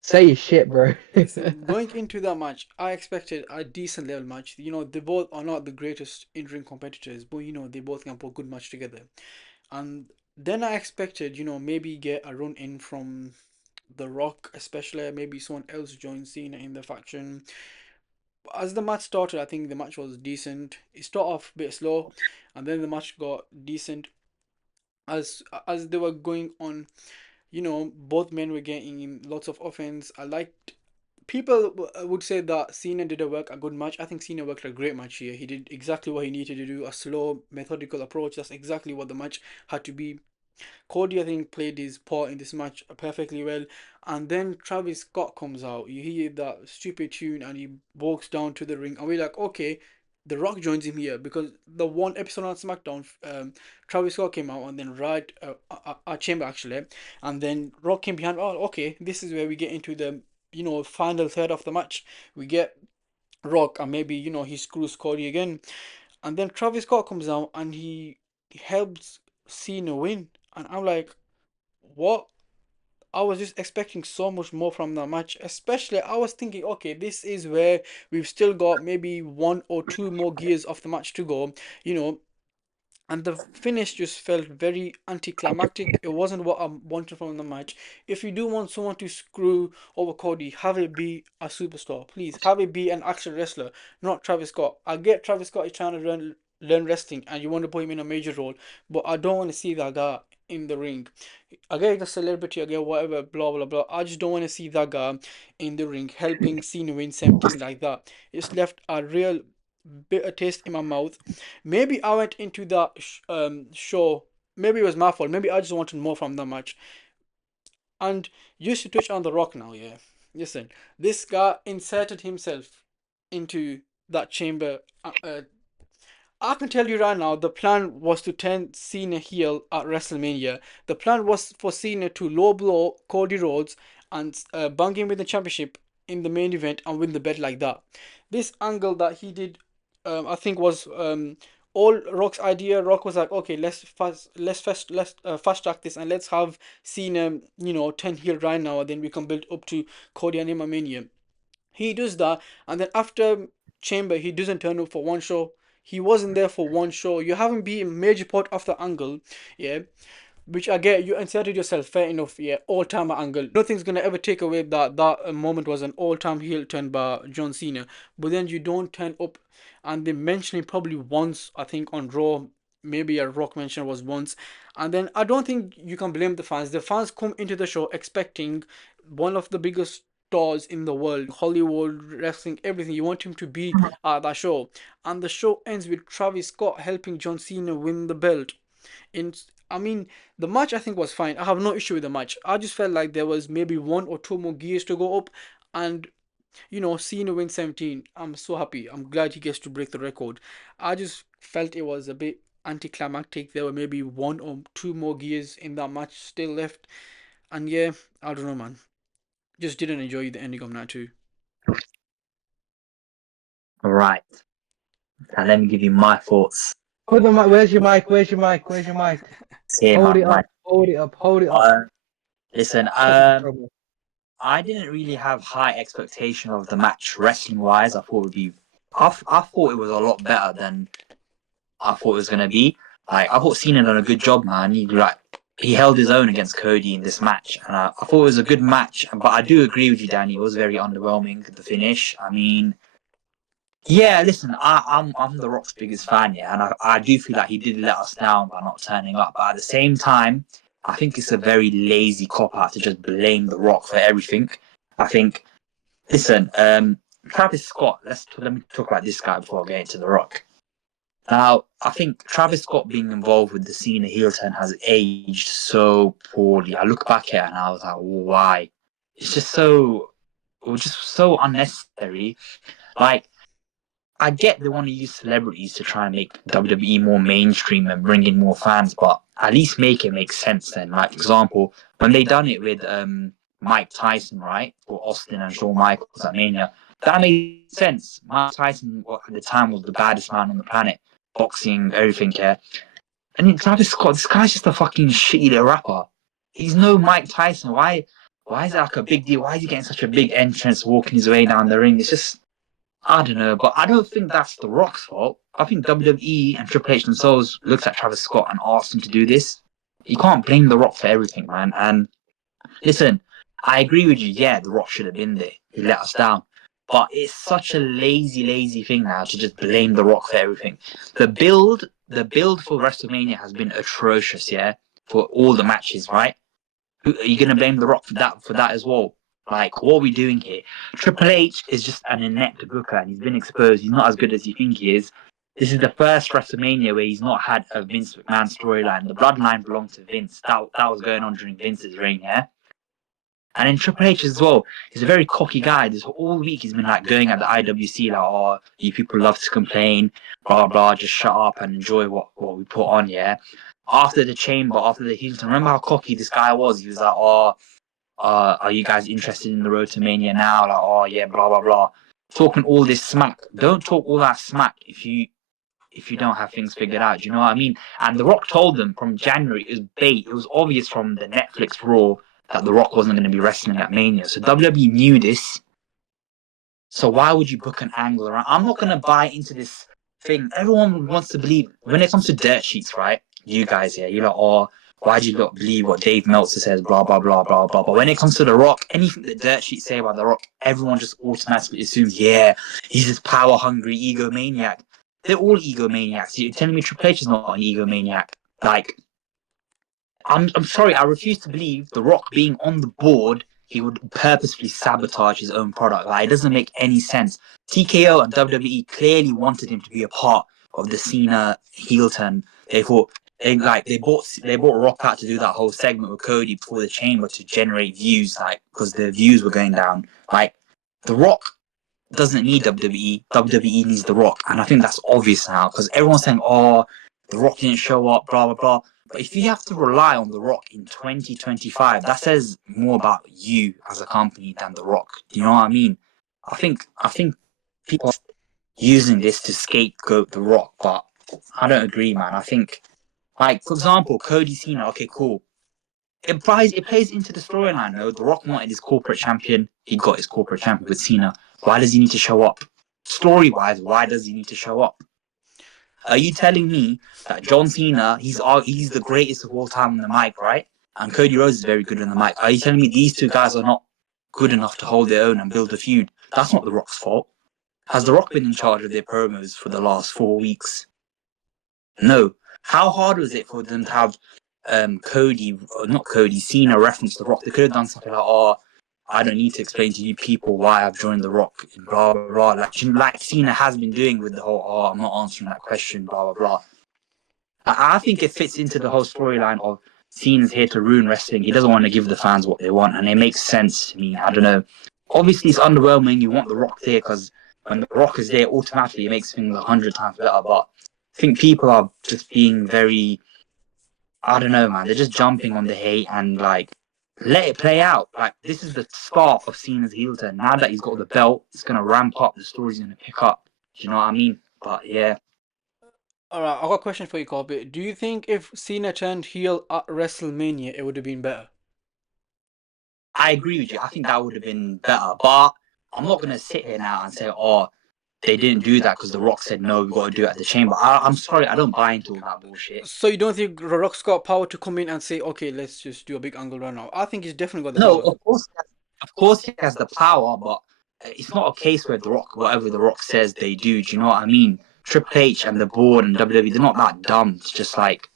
say your shit, bro. listen. Going into that match, I expected a decent level match. They both are not the greatest in-ring competitors, but they both can put good match together. And then I expected, maybe get a run in from The Rock, especially maybe someone else joins Cena in the faction. As the match started, I think the match was decent. It started off a bit slow, and then the match got decent as they were going on. Both men were getting in lots of offense. I liked. People would say that Cena did a good match. I think Cena worked a great match here. He did exactly what he needed to do, a slow, methodical approach. That's exactly what the match had to be. Cody, I think, played his part in this match perfectly well. And then Travis Scott comes out. You hear that stupid tune, and he walks down to the ring. And we're like, okay, The Rock joins him here because the one episode on SmackDown, Travis Scott came out, and then right, Chamber actually, and then Rock came behind. Oh, okay, this is where we get into the final third of the match. We get Rock, and maybe he screws Cody again, and then Travis Scott comes out and he helps Cena win. And I'm like, what? I was just expecting so much more from that match. Especially, I was thinking, okay, this is where we've still got maybe one or two more gears of the match to go. You know, and the finish just felt very anticlimactic. It wasn't what I wanted from the match. If you do want someone to screw over Cody, have it be a superstar, please. Have it be an action wrestler, not Travis Scott. I get Travis Scott is trying to learn wrestling, and you want to put him in a major role, but I don't want to see that guy in the ring. I get the celebrity, I get whatever, blah blah blah. I just don't want to see that guy in the ring helping Cena win something like that. It's left a real bitter taste in my mouth. Maybe I went into that show. Maybe it was my fault. Maybe I just wanted more from that match. And just to touch on The Rock now, yeah. Listen, this guy inserted himself into that chamber. I can tell you right now, the plan was to turn Cena heel at WrestleMania. The plan was for Cena to low blow Cody Rhodes and bang him with the championship in the main event and win the belt like that. This angle that he did, I think, was all Rock's idea. Rock was like, okay, let's fast track this and let's have Cena, turn heel right now, and then we can build up to Cody and him at Mania. He does that, and then after Chamber, he doesn't turn up for one show. He wasn't there for one show. You haven't been a major part of the angle, yeah. Which I get, you inserted yourself, fair enough, yeah. All time angle. Nothing's gonna ever take away that moment was an all time heel turn by John Cena. But then you don't turn up, and they mention it probably once, I think, on Raw. Maybe a Rock mention was once, and then I don't think you can blame the fans. The fans come into the show expecting one of the biggest stars in the world, Hollywood, wrestling, everything. You want him to be at that show, and the show ends with Travis Scott helping John Cena win the belt. In I mean, the match I think was fine. I have no issue with the match. I just felt like there was maybe one or two more gears to go up, and Cena win 17. I'm so happy. I'm glad he gets to break the record. I just felt it was a bit anticlimactic. There were maybe one or two more gears in that match still left, and yeah, I don't know, man. Just didn't enjoy the ending of night two. Right. Now let me give you my thoughts. Hold on, Mike. Where's your mic? Where's your mic? Where's your mic? Here, Hold man. it up. Hold it up. Hold it up. Listen, I didn't really have high expectation of the match wrestling wise. I thought I thought it was a lot better than I thought it was gonna be. Like I thought Cena done a good job, man. He held his own against Cody in this match, and I thought it was a good match. But I do agree with you, Danny. It was very underwhelming, the finish. I mean, yeah, listen, I'm the Rock's biggest fan, yeah, and I do feel like he did let us down by not turning up. But at the same time, I think it's a very lazy cop out to just blame the Rock for everything. I think, listen, Travis Scott. Let me talk about this guy before I get into the Rock. Now, I think Travis Scott being involved with the Cena heel turn has aged so poorly. I look back at it and I was like, why? It's just so, it was just so unnecessary. Like, I get they want to use celebrities to try and make WWE more mainstream and bring in more fans, but at least make it make sense then. Like, for example, when they done it with Mike Tyson, right? For Austin and Shawn Michaels at Mania, that made sense. Mike Tyson at the time was the baddest man on the planet, boxing, everything, yeah. And then Travis Scott, this guy's just a fucking shitty little rapper. He's no Mike Tyson. Why is that like a big deal? Why is he getting such a big entrance, walking his way down the ring? It's just, I don't know, but I don't think that's The Rock's fault. I think WWE and Triple H themselves looked at Travis Scott and asked him to do this. You can't blame The Rock for everything, man. And listen, I agree with you. Yeah, The Rock should have been there. He let us down. But it's such a lazy thing now to just blame The Rock for everything. The build for WrestleMania has been atrocious, yeah, for all the matches, right? Are you gonna blame The Rock for that as well? Like, what are we doing here? Triple H is just an inept booker, and he's been exposed. He's not as good as you think he is. This is the first WrestleMania where he's not had a Vince McMahon storyline. The bloodline belonged to Vince. That was going on during Vince's reign, yeah. And in Triple H as well, he's a very cocky guy. This whole week he's been like going at the IWC like, oh, you people love to complain, blah blah. Just shut up and enjoy what we put on, yeah. After the Chamber, after the Hilton, remember how cocky this guy was? He was like, oh, are you guys interested in the road to Mania now? Like, oh yeah, blah blah blah. Talking all this smack. Don't talk all that smack if you don't have things figured out. Do you know what I mean? And The Rock told them from January, it was bait. It was obvious from the Netflix Raw that The Rock wasn't going to be wrestling at Mania. So WWE knew this. So why would you book an angle around? I'm not going to buy into this thing. Everyone wants to believe. When it comes to dirt sheets, right? You guys here, you're like, oh, why do you not believe what Dave Meltzer says, blah, blah, blah, blah, blah. But when it comes to The Rock, anything the dirt sheets say about The Rock, everyone just automatically assumes, yeah, he's this power-hungry egomaniac. They're all egomaniacs. You're telling me Triple H is not an egomaniac? Like, I'm sorry, I refuse to believe The Rock being on the board, he would purposefully sabotage his own product. Like, it doesn't make any sense. TKO and WWE clearly wanted him to be a part of the Cena heel turn. They thought they bought Rock out to do that whole segment with Cody before the Chamber to generate views, like because the views were going down. Like The Rock doesn't need WWE. WWE needs The Rock, and I think that's obvious now because everyone's saying, "Oh, The Rock didn't show up," blah blah blah. But if you have to rely on The Rock in 2025, that says more about you as a company than The Rock. Do you know what I mean? I think people are using this to scapegoat The Rock, but I don't agree, man. I think, like for example, Cody Cena. Okay, cool. It plays into the storyline though. The Rock wanted his corporate champion. He got his corporate champion with Cena. Why does he need to show up? Story wise, why does he need to show up? Are you telling me that John Cena, he's the greatest of all time on the mic, right? And Cody Rhodes is very good on the mic. Are you telling me these two guys are not good enough to hold their own and build a feud? That's not The Rock's fault. Has The Rock been in charge of their promos for the last 4 weeks? No. How hard was it for them to have Cena reference The Rock? They could have done something like, oh, I don't need to explain to you people why I've joined The Rock, blah, blah, blah. Like Cena has been doing with the whole, oh, I'm not answering that question, blah, blah, blah. I think it fits into the whole storyline of Cena's here to ruin wrestling. He doesn't want to give the fans what they want, and it makes sense to me. I don't know. Obviously, it's underwhelming. You want The Rock there because when The Rock is there, automatically it makes things 100 times better. But I think people are just being very, I don't know, man. They're just jumping on the hate and like let it play out. Like this is the start of Cena's heel turn. Now that he's got the belt, it's gonna ramp up. The story's gonna pick up. Do you know what I mean? But yeah. All right, I got a question for you, Copy. Do you think if Cena turned heel at WrestleMania, it would have been better? I agree with you. I think that would have been better. But I'm not going to sit here now and say, oh, they didn't do that because The Rock said, no, we've got to do it at the chamber. I'm sorry. I don't buy into all that bullshit. So you don't think The Rock's got power to come in and say, okay, let's just do a big angle right now? I think he's definitely got the No, power. of course he has the power, but it's not a case where The Rock, whatever The Rock says, they do. Do you know what I mean? Triple H and the board and WWE, they're not that dumb. It's just like,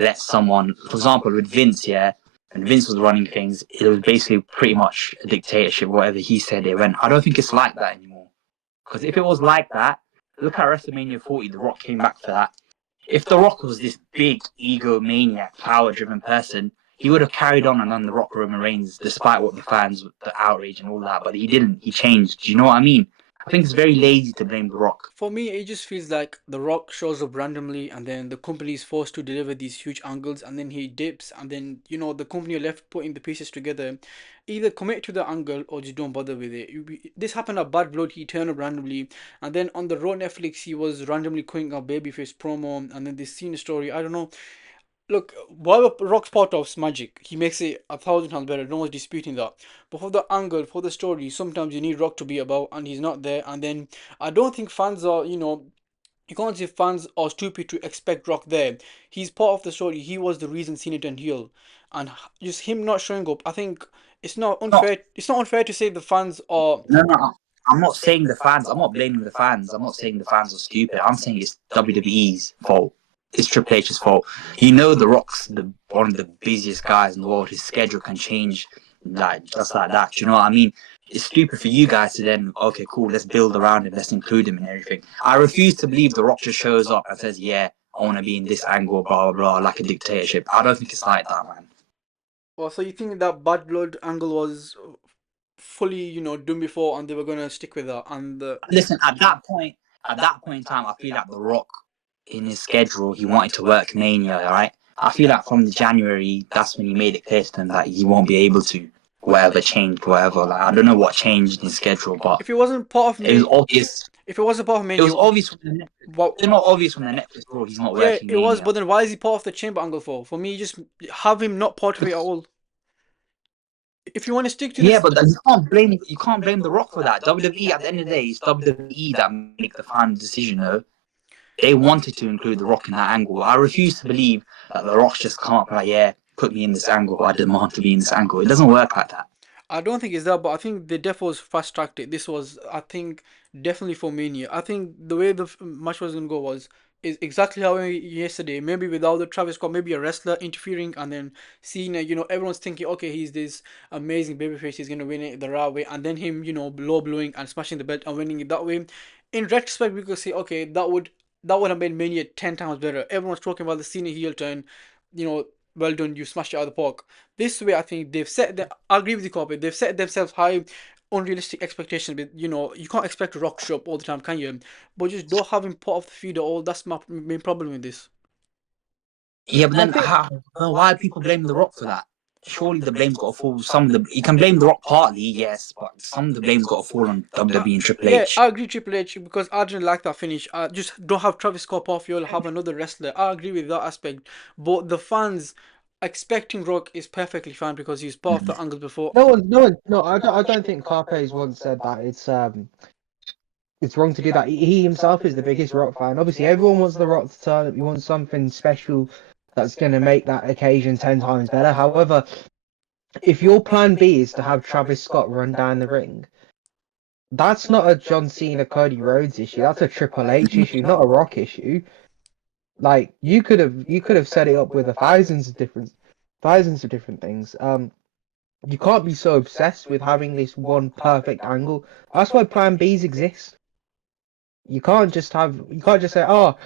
let someone, for example, with Vince, yeah, and Vince was running things, it was basically pretty much a dictatorship. Whatever he said, it went. I don't think it's like that anymore. Because if it was like that, look at WrestleMania 40, The Rock came back for that. If The Rock was this big egomaniac, power-driven person, he would have carried on and done The Rock Roman Reigns, despite what the fans, the outrage and all that. But he didn't. He changed. Do you know what I mean? I think it's very lazy to blame The Rock. For me, it just feels like The Rock shows up randomly, and then the company is forced to deliver these huge angles, and then he dips, and then the company are left putting the pieces together. Either commit to the angle or just don't bother with it. This happened at Bad Blood. He turned up randomly, and then on the Raw Netflix, he was randomly cutting a babyface promo, and then this scene story. I don't know. Look, while Rock's part of magic, he makes it 1,000 times better. No one's disputing that. But for the angle, for the story, sometimes you need Rock to be about, and he's not there. And then I don't think fans are, you can't say fans are stupid to expect Rock there. He's part of the story. He was the reason Cena turned heel, and just him not showing up. I think it's not No, unfair. It's not unfair to say the fans are. no. I'm not saying the fans. I'm not blaming the fans. I'm not saying the fans are stupid. I'm saying it's WWE's fault. It's Triple H's fault. The Rock's one of the busiest guys in the world. His schedule can change like just like that. Do you know what I mean? It's stupid for you guys to then, okay, cool, let's build around him, let's include him in everything. I refuse to believe The Rock just shows up and says, yeah, I want to be in this angle, blah, blah, blah, like a dictatorship. I don't think it's like that, man. Well, so you think that Bad Blood angle was fully, done before, and they were gonna stick with that, and Listen, at that point in time, I feel like The Rock, in his schedule, he wanted to work Mania, right? I feel like from the January, that's when he made it clear to them that he won't be able to, whatever changed, whatever. Like, I don't know what changed in his schedule, but if it wasn't part of it was me, obvious. if it wasn't part of It was Mania, obvious from the Netflix. what? It's not obvious from the Netflix rule. He's not Yeah, working it was, Mania. but then why is he part of the chamber angle for? For me, just have him not part of it at all. If you want to stick to Yeah, this, but you can't blame The Rock for that. WWE at the end of the day, it's WWE that make the final decision. Though they wanted to include The Rock in that angle. I refuse to believe that The Rock's just come up like, yeah, put me in this angle. I demand to be in this angle. It doesn't work like that. I don't think it's that, but I think the def was fast tracked it. This was, I think, definitely for Mania. I think the way the match was gonna go was is exactly how yesterday. Maybe without the Travis Scott, maybe a wrestler interfering, and then Cena. Everyone's thinking, okay, he's this amazing babyface. He's gonna win it the right way, and then him, low blowing and smashing the belt and winning it that way. In retrospect, we could say, okay, that would have made Mania 10 times better. Everyone's talking about the Cena heel turn. You know, well done, you smashed it out of the park. This way, I think they've set. I agree with you, Copy. They've set themselves high, unrealistic expectations. But you can't expect a Rock to show up all the time, can you? But just don't have him part of the feed at all. That's my main problem with this. Yeah, but I then think why do people blame The Rock for that? Surely the blame's got to fall. You can blame The Rock partly, yes, but some of the blame's got to fall on WWE and Triple yeah, H. I agree Triple H because I didn't like that finish. I just don't have Travis Scott off. You'll have another wrestler. I agree with that aspect, but the fans expecting Rock is perfectly fine because he's part of the angle before. No. I don't think Carpe's once said that it's wrong to do that. He himself is the biggest Rock fan. Obviously, everyone wants the Rock to turn up. You want something special that's going to make that occasion 10 times better. However, if your plan B is to have Travis Scott run down the ring, that's not a John Cena Cody Rhodes issue. That's a Triple H issue, not a Rock issue. Like you could have set it up with thousands of different things. You can't be so obsessed with having this one perfect angle. That's why Plan Bs exist. You can't just say, "Oh,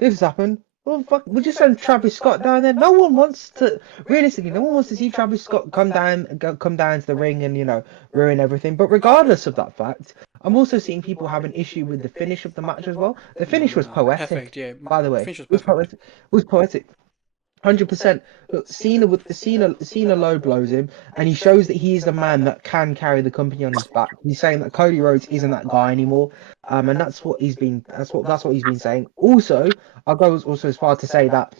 this has happened. Well, fuck, we'll just send Travis Scott down there. No one wants to, realistically, no one wants to see Travis Scott come down to the ring and ruin everything. But regardless of that fact, I'm also seeing people have an issue with the finish of the match as well. The finish was Nah, poetic, perfect. Yeah, by the way. finish was It was perfect. poetic. It was poetic. 100%. Look, Cena with the Cena low blows him, and he shows that he is the man that can carry the company on his back. He's saying that Cody Rhodes isn't that guy anymore, and that's what he's been. That's what he's been saying. Also, I'll go also as far to say that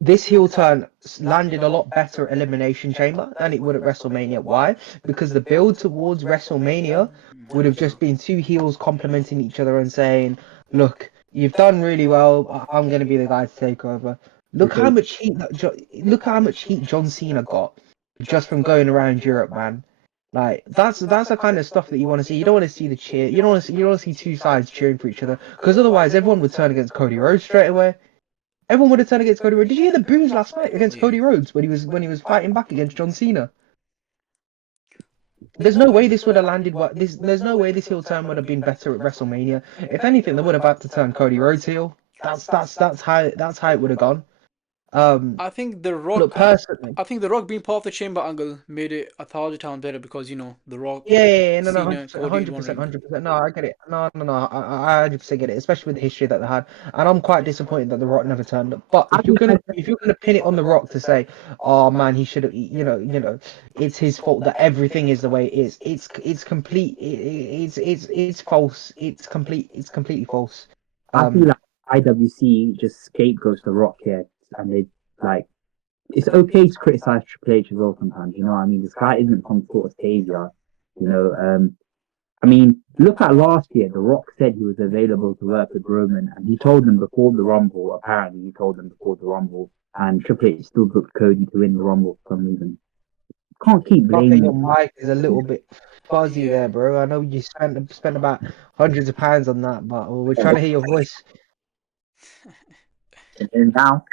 this heel turn landed a lot better at Elimination Chamber than it would at WrestleMania. Why? Because the build towards WrestleMania would have just been two heels complimenting each other and saying, "Look, you've done really well. I'm going to be the guy to take over." Look how much heat John Cena got just from going around Europe, man. Like that's the kind of stuff that you want to see. You don't want to see the cheer. You don't want to see two sides cheering for each other because otherwise everyone would turn against Cody Rhodes straight away. Everyone would have turned against Cody Rhodes. Did you hear the boos last night against Yeah. Cody Rhodes when he was fighting back against John Cena? There's no way this would have landed. There's no way this heel turn would have been better at WrestleMania. If anything, they would have had to turn Cody Rhodes heel. That's how it would have gone. Um, I think the look Rock. personally. I think the Rock being part of the Chamber angle made it 1,000 times better because the Rock, Yeah, no, no, Cena, Cody in hundred one percent, ring. 100%. No, I get it. No. I 100% get it, especially with the history that they had. And I'm quite disappointed that The Rock never turned up. But if you're gonna pin it on The Rock to say, oh man, he should have, it's his fault that everything is the way it is. It's complete. It's false. It's completely false. I feel Um, like IWC just scapegoats the Rock here, and they like it's okay to criticize Triple H as well sometimes. You know what I mean? This guy isn't some sort of savior. You know, I mean, look at last year. The Rock said he was available to work with Roman, and he told them before the Rumble. Apparently, he told them before the Rumble, and Triple H still booked Cody to win the Rumble for some reason. Can't keep okay, blaming. your mic is a little bit fuzzy Yeah. there, bro. I know you spent about hundreds of pounds on that, but we're trying to hear your voice. And now,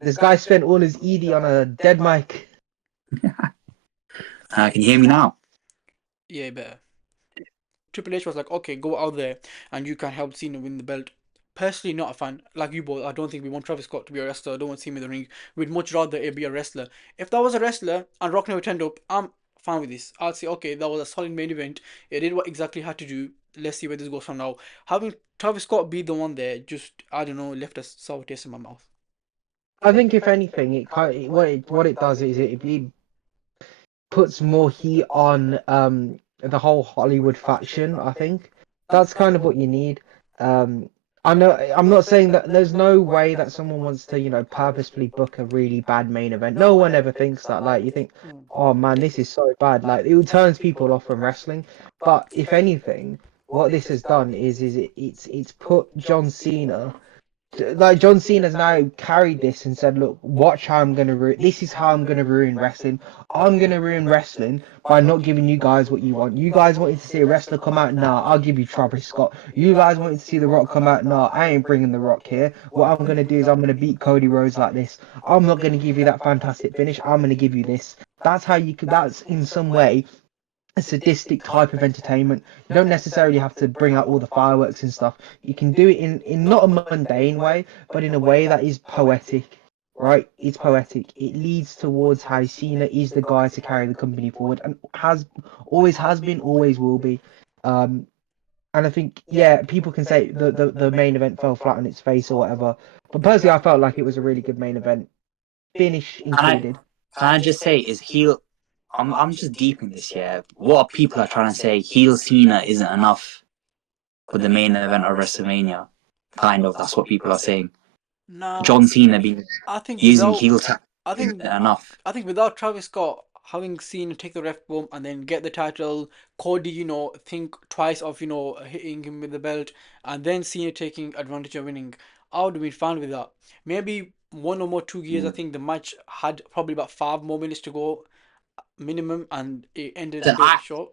This guy spent all his ED on a dead mic. can you hear me now? Yeah, better. Triple H was like, okay, go out there and you can help Cena win the belt. Personally, not a fan. Like you both, I don't think we want Travis Scott to be a wrestler. I don't want to see him in the ring. We'd much rather it be a wrestler. If that was a wrestler and Rock never turned up, I'm fine with this. I'd say, okay, that was a solid main event. It did what exactly had to do. Let's see where this goes from now. Having Travis Scott be the one there, just, I don't know, left a sour taste in my mouth. I think if anything, what it does is it puts more heat on the whole Hollywood faction. I think that's kind of what you need. Um, I know I'm not saying that there's no way that someone wants to purposefully book a really bad main event. No one ever thinks that. Like you think, oh man, this is so bad. Like it turns people off from wrestling. But if anything, what this has done is it's put John Cena, like John Cena's now carried this and said, "Look, watch how I'm gonna ruin. This is how I'm gonna ruin wrestling. I'm gonna ruin wrestling by not giving you guys what you want. You guys wanted to see a wrestler come out? Nah, I'll give you Travis Scott. You guys wanted to see The Rock come out? Nah, I ain't bringing The Rock here. What I'm gonna do is I'm gonna beat Cody Rhodes like this. I'm not gonna give you that fantastic finish. I'm gonna give you this. That's how you could. That's in some way a sadistic type of entertainment. You don't necessarily have to bring out all the fireworks and stuff. You can do it in not a mundane way, but in a way that is poetic, right? It's poetic. It leads towards how Cena is the guy to carry the company forward and has been, always will be. And I think, yeah, people can say the main event fell flat on its face or whatever. But personally, I felt like it was a really good main event, finish Can I included. can I just say is heel? I'm just deep in this here. What people are trying to say, heel Cena isn't enough for the main event of WrestleMania. Kind of, that's what people are saying. Nah, John Cena being I think using without, heel tap I isn't think enough. I think without Travis Scott having seen take the ref bump and then get the title, Cody, think twice of, hitting him with the belt, and then Cena taking advantage of winning, I would have been fine with that. Maybe 1 or 2 years, I think the match had probably about 5 more minutes to go minimum, and it ended a Then bit short.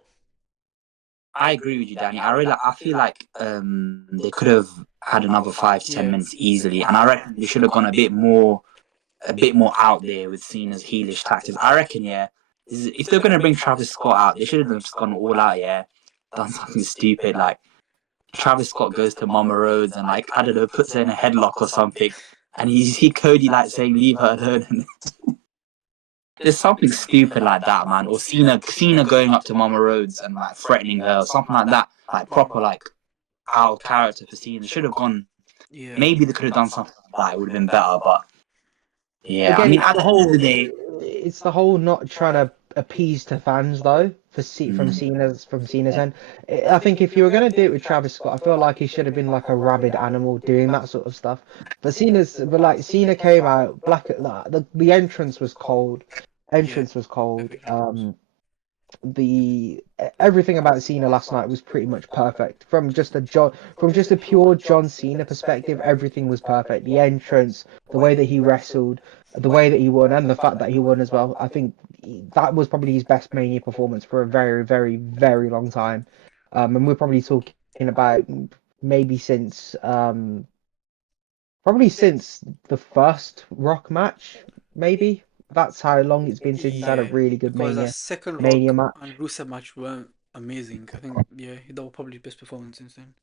I agree with you, Danny. I feel like they could have had another 5 to 10 minutes easily, and I reckon they should have gone a bit more out there with Cena's heelish tactics. I reckon, yeah, if they're gonna bring Travis Scott out, they should have just gone all out, yeah, done something stupid like Travis Scott goes to Mama Rhodes and like I don't know puts her in a headlock or something. and you see Cody like saying leave her alone. And there's something stupid like that, man. Or Cena going up to Mama Rhodes and like threatening her, or something like that. Like proper like out of character for Cena. Should have gone. Yeah. Maybe they could have done something like that. It would have been better, but yeah. I Again, mean, it's at the the end of whole the day, it's the whole not trying to appease to fans though from mm, Cena's end. I think if you were gonna do it with Travis Scott, I feel like he should have been like a rabid animal doing that sort of stuff. But like Cena came out black at that. The entrance was cold. Yeah. Entrance was cold. Everything was. The everything about Cena last night was pretty much perfect. From just a pure John Cena perspective, everything was perfect. The entrance, the way that he wrestled, the way that he won, and the fact that he won as well. I think that was probably his best Mania performance for a very, very, very long time. And we're probably talking about maybe since probably since the first Rock match, maybe. That's how long it's been since he's had a Yeah, really good because that Mania second Mania Rock match. and Rusev match were amazing. I think, yeah, that was probably his best performance since then.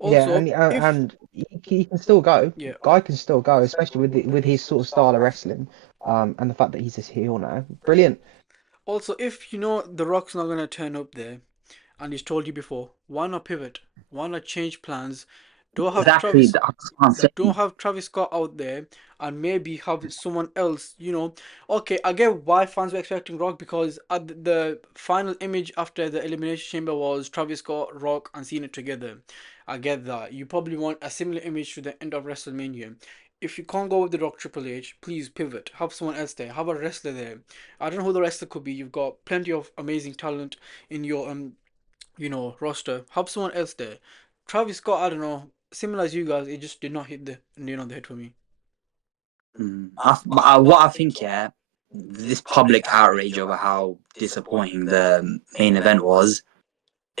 Yeah, Also, if and he can still go. yeah, Guy can still go, especially with his sort of style of wrestling, and the fact that he's a heel now. Brilliant. also if you know the Rock's not gonna turn up there, and he's told you before, why not pivot? Why not change plans? Don't have exactly. Travis That's what I'm don't saying. have Travis Scott out there and maybe have someone else, Okay, I get why fans were expecting Rock because at the final image after the Elimination Chamber was Travis Scott, Rock, and Cena together. I get that. You probably want a similar image to the end of WrestleMania. If you can't go with the Rock Triple H, please pivot. Have someone else there. Have a wrestler there. I don't know who the wrestler could be. You've got plenty of amazing talent in your roster. Have someone else there. Travis Scott, I don't know. Similar as you guys, it just did not hit the head for me. What I think, yeah, this public outrage over how disappointing the main event was,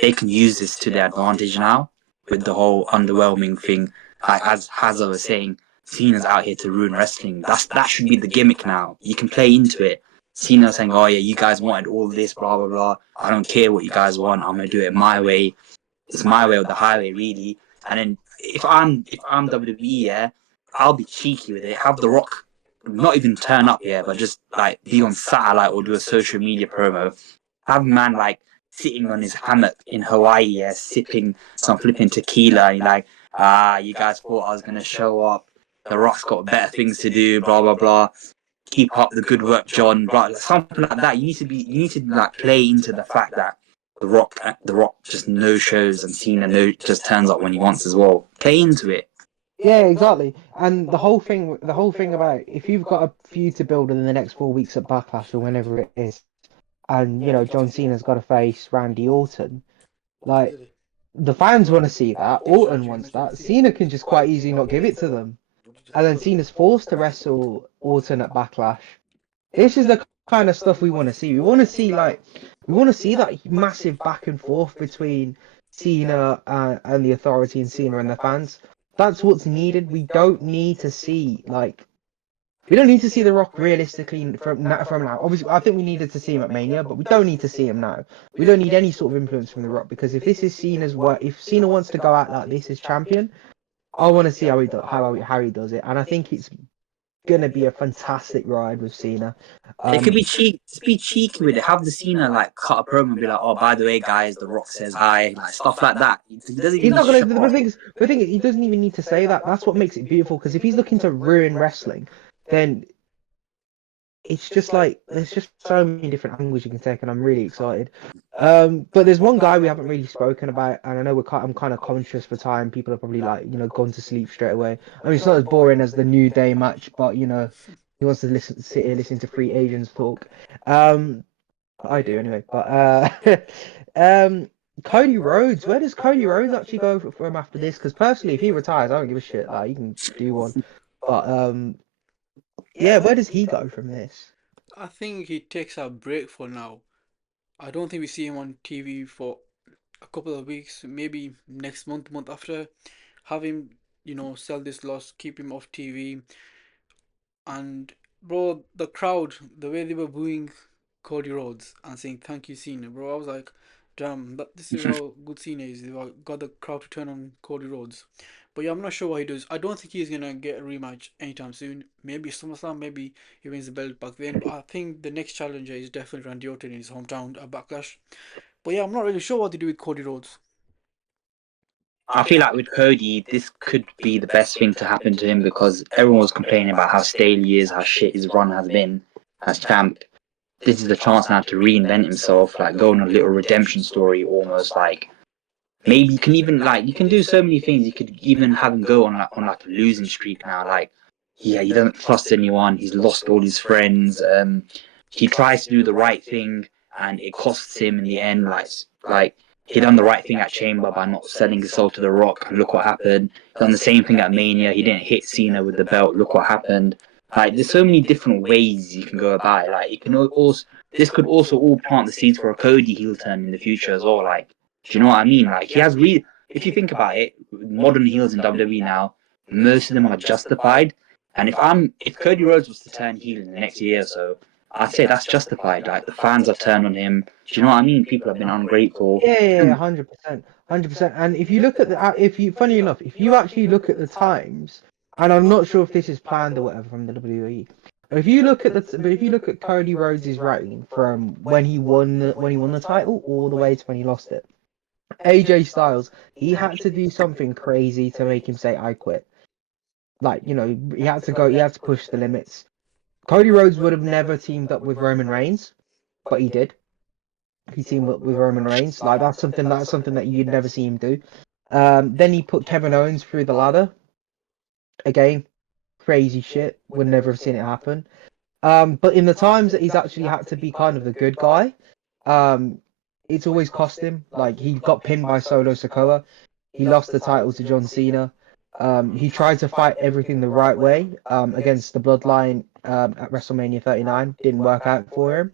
they can use this to their advantage now with the whole underwhelming thing. Like as Hazza was saying, Cena's out here to ruin wrestling. That should be the gimmick now. You can play into it. Cena saying, "Oh yeah, you guys wanted all this, blah blah blah. I don't care what you guys want. I'm gonna do it my way. It's my way or the highway, really." And then if I'm WWE, yeah, I'll be cheeky with it. Have The Rock not even turn up here, but just like be on satellite or do a social media promo. Have man like sitting on his hammock in Hawaii, yeah, sipping some flipping tequila, and like, you guys thought I was gonna show up. The Rock's got better things to do, blah blah blah. Keep up the good work, John. Blah, something like that. You need to like play into the fact that the Rock just no shows and Cena no just turns up when he wants as well. Play into it. Yeah, exactly. And the whole thing about if you've got a feud to build in the next 4 weeks at Backlash or whenever it is, and John Cena's got to face Randy Orton, like the fans want to see that. Orton wants that. Cena can just quite easily not give it to them, and then Cena's forced to wrestle Orton at Backlash. This is the kind of stuff we want to see. We want to see that massive back and forth between Cena and the Authority and Cena and the fans. That's what's needed. We don't need to see The Rock realistically from now. Obviously, I think we needed to see him at Mania, but we don't need to see him now. We don't need any sort of influence from The Rock because if this is Cena's work, if Cena wants to go out like this as champion, I want to see how he does it, and I think it's gonna be a fantastic ride with Cena. It could be cheap. Just be cheeky with it. Have the Cena like cut a promo and be like, "Oh, by the way, guys, The Rock says hi," like stuff like that. He doesn't even He's need not to gonna. show off. The thing is, he doesn't even need to say that. That's what makes it beautiful. Because if he's looking to ruin wrestling, then it's just like there's just so many different angles you can take, and I'm really excited. But there's one guy we haven't really spoken about, and I know I'm kind of conscious for time. People are probably like, gone to sleep straight away. I mean, it's not as boring as the New Day match, but he wants to sit here listening to free agents talk. I do anyway. But um, Cody Rhodes, where does Cody Rhodes actually go for him after this? Because personally, if he retires, I don't give a shit. Like, he can do one. But yeah, where does he go from this? I think he takes a break for now. I don't think we see him on TV for a couple of weeks, maybe next month after. Have him, sell this loss, keep him off TV. And bro, the crowd, the way they were booing Cody Rhodes and saying thank you, Cena, bro, I was like, damn, this is how good Cena is. They got the crowd to turn on Cody Rhodes. But yeah, I'm not sure what he does. I don't think he's gonna get a rematch anytime soon. Maybe SummerSlam, maybe he wins the belt back then. But I think the next challenger is definitely Randy Orton in his hometown at Backlash. But yeah, I'm not really sure what to do with Cody Rhodes. I feel like with Cody, this could be the best thing to happen to him because everyone was complaining about how stale he is, how shit his run has been as champ. This is the chance now to reinvent himself, like go on a little redemption story almost. Like maybe you can even like you can do so many things. You could even have him go on like a losing streak now. Like he doesn't trust anyone. He's lost all his friends. He tries to do the right thing and it costs him in the end. Like he done the right thing at Chamber by not selling his soul to The Rock, and look what happened. Done the same thing at Mania. He didn't hit Cena with the belt. Look what happened. Like there's so many different ways you can go about it. Like you can also this could also all plant the seeds for a Cody heel turn in the future as well. Like do you know what I mean? Like he has really, if you think about it, modern heels in WWE now, most of them are justified. And if Cody Rhodes was to turn heel in the next year or so, I'd say that's justified. Like the fans have turned on him. Do you know what I mean? People have been ungrateful. Yeah, 100%, 100%. And if you look at funny enough, if you actually look at the times, and I'm not sure if this is planned or whatever from the WWE, but if you look at Cody Rhodes' reign from when he won the title all the way to when he lost it, AJ Styles, he had to do something crazy to make him say I quit. Like, he had to push the limits. Cody Rhodes would have never teamed up with Roman Reigns, but he did. He teamed up with Roman Reigns. Like that's something that you'd never see him do. Then he put Kevin Owens through the ladder. Again, crazy shit. Would never have seen it happen. But in the times that he's actually had to be kind of the good guy, um, it's always cost him. Like he got pinned by Solo Sikoa. He lost the title to John Cena. He tried to fight everything the right way against the Bloodline at WrestleMania 39. Didn't work out for him.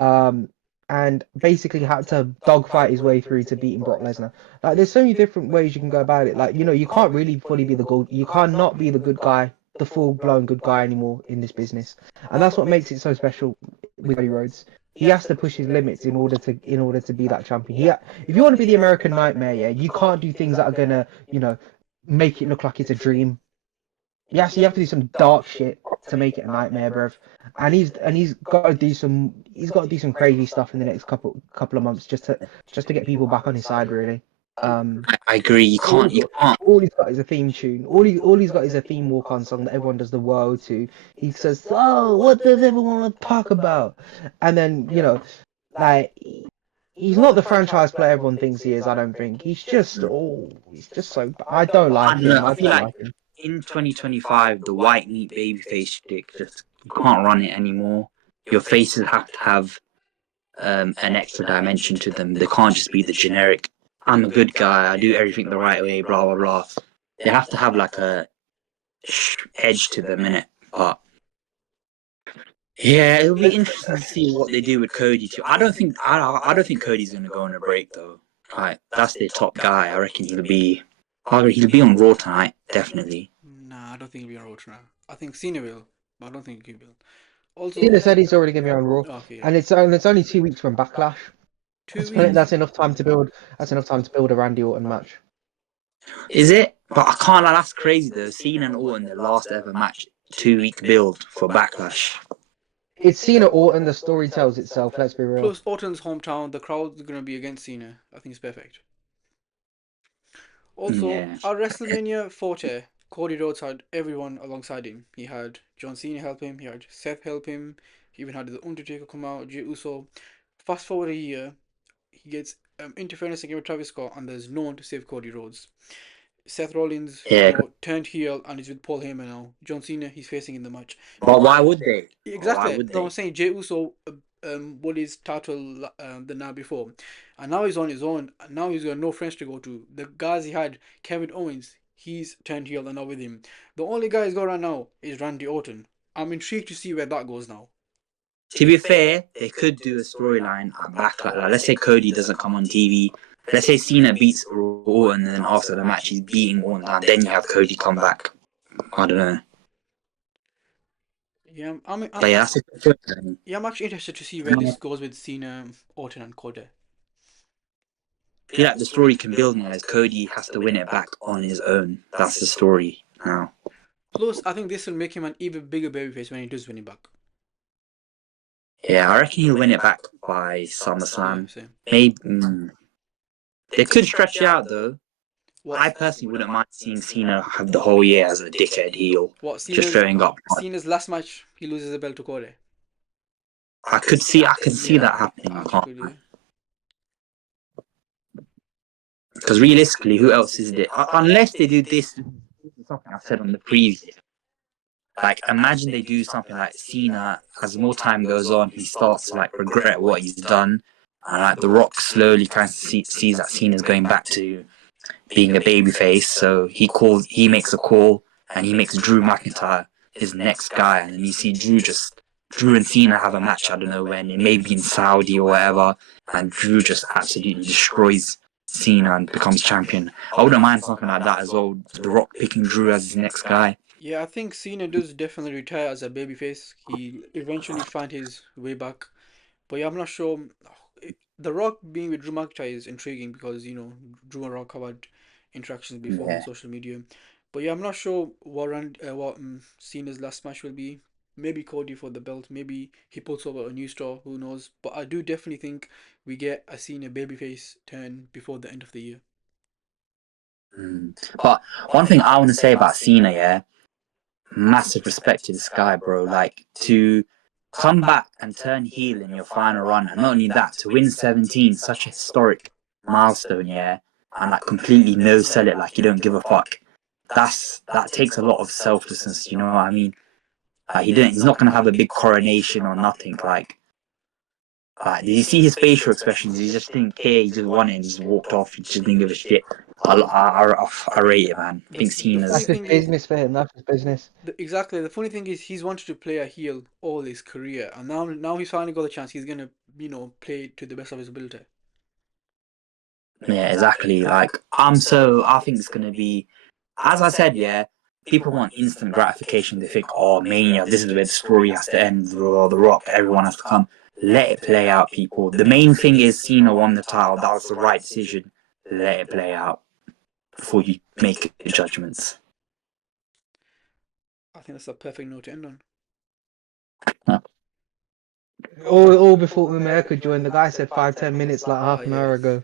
Um, and basically had to dogfight his way through to beating Brock Lesnar. Like, there's so many different ways you can go about it. Like, you can't really fully be the good. You cannot be the good guy, the full blown good guy anymore in this business, and that's what makes it so special with Cody Rhodes. He has to push his limits in order to be that champion. If you want to be the American Nightmare, yeah, you can't do things that are gonna, make it look like it's a dream. You have to do some dark shit to make it a nightmare, bruv. And he's got to do some crazy stuff in the next couple of months just to get people back on his side, really. Um, I agree. You all, can't. You can't. all he's got is a theme tune. All he's got is a theme walk on song that everyone does the world to. He says, "Oh, what does everyone want to talk about?" And then like he's not the franchise player everyone thinks he is. I don't think he's just so. I don't I like don't know. him. I I feel don't like like him. in 2025, the white meat babyface stick just you can't run it anymore. Your faces have to have an extra dimension to them. They can't just be the generic. I'm a good guy. I do everything the right way. Blah blah blah. They have to have like a edge to them in it. But yeah, it'll be interesting to see what they do with Cody too. I don't think Cody's gonna go on a break though. Right, that's their top guy. I reckon he'll be on Raw tonight, definitely. Nah, I don't think he'll be on Raw now. I think Cena will, but I don't think he will. Also, Cena said he's already going to be on Raw, okay, yeah, and it's only 2 weeks from Backlash. 2 weeks. That's enough time to build. That's enough time to build a Randy Orton match. Is it? But I can't lie, that's crazy though. Cena and Orton, their last ever match, 2 week build for Backlash. It's Cena Orton. The story tells itself. Let's be real. Plus, Orton's hometown, the crowd's gonna be against Cena. I think it's perfect. Also, Yeah. at WrestleMania 40, Cody Rhodes had everyone alongside him. He had John Cena help him, he had Seth help him, he even had The Undertaker come out, Jey Uso. Fast forward a year, he gets interference against Travis Scott, and there's no one to save Cody Rhodes. Seth Rollins, Yeah. turned heel and is with Paul Heyman now. John Cena, he's facing in the match. But why would they? Why Exactly. would That's what I'm they? saying. Jey Uso won his title the night before, and now he's on his own. And now he's got no friends to go to. The guys he had, Kevin Owens, he's turned heel and now with him. The only guy he's got right now is Randy Orton. I'm intrigued to see where that goes now. To be fair, they could do a storyline at Backlash. Like, let's say Cody doesn't come on TV. Let's say Cena beats Orton, and then after the match he's beating Orton down. Then you have Cody come back. I don't know. Yeah, But yeah, that's a good storyline. I'm actually interested to see where this goes with Cena, Orton, and Cody. feel like the story can build now is Cody has to win it back on his own. That's the story now. Plus, I think this will make him an even bigger babyface when he does win it back. Yeah, I reckon he'll win it back by Yeah, SummerSlam. same. Maybe they could stretch it out though. What? I personally wouldn't mind seeing Cena have the whole year as a dickhead heel, What? just showing up. Cena's last match, he loses the belt to Cody. I can see that happening. I Actually, can't, yeah. because realistically, who else is it? Unless they do this, something I said on the previous. Like, imagine they do something like Cena, as more time goes on, he starts to like regret what he's done, and like The Rock slowly kind of sees that Cena's going back to being a babyface, so he makes a call, and he makes Drew McIntyre his next guy, and then you see Drew and Cena have a match. I don't know when, it may be in Saudi or whatever, and Drew just absolutely destroys Cena and becomes champion. I wouldn't mind something like that as well. The Rock picking Drew as his next guy. Yeah, I think Cena does definitely retire as a babyface. He eventually find his way back. But yeah, I'm not sure. The Rock being with Drew McIntyre is intriguing because, Drew and Rock have had interactions before on Yeah. social media. But yeah, I'm not sure what Cena's last match will be. Maybe Cody for the belt. Maybe he puts over a new star. Who knows? But I do definitely think we get a Cena babyface turn before the end of the year. But one thing I want to say about Cena, yeah, massive respect to this guy, bro. Like, to come back and turn heel in your final run, and not only that, to win 17, such a historic milestone, yeah, and like completely no sell it, like you don't give a fuck. That takes a lot of selflessness, you know what I mean? He's not gonna have a big coronation or nothing. Did you see his facial expressions? He just didn't care. He just won it and just walked off. He just didn't give a shit. I rate it, man. I think The funny That's Cena's. his thing is, business for him. That's his business. exactly. The funny thing is, he's wanted to play a heel all his career, and now he's finally got the chance. He's gonna, play to the best of his ability. Yeah, exactly. I think it's gonna be, as I said, yeah. People want instant gratification. They think, oh, Mania, this is where the story has to end. Or The Rock, everyone has to come. Let it play out, people. The main thing is Cena won the title. That was the right decision. Let it play out before you make judgments. I think that's a perfect note to end on. All before Umair could join. The guy said 5-10 minutes like half an hour ago.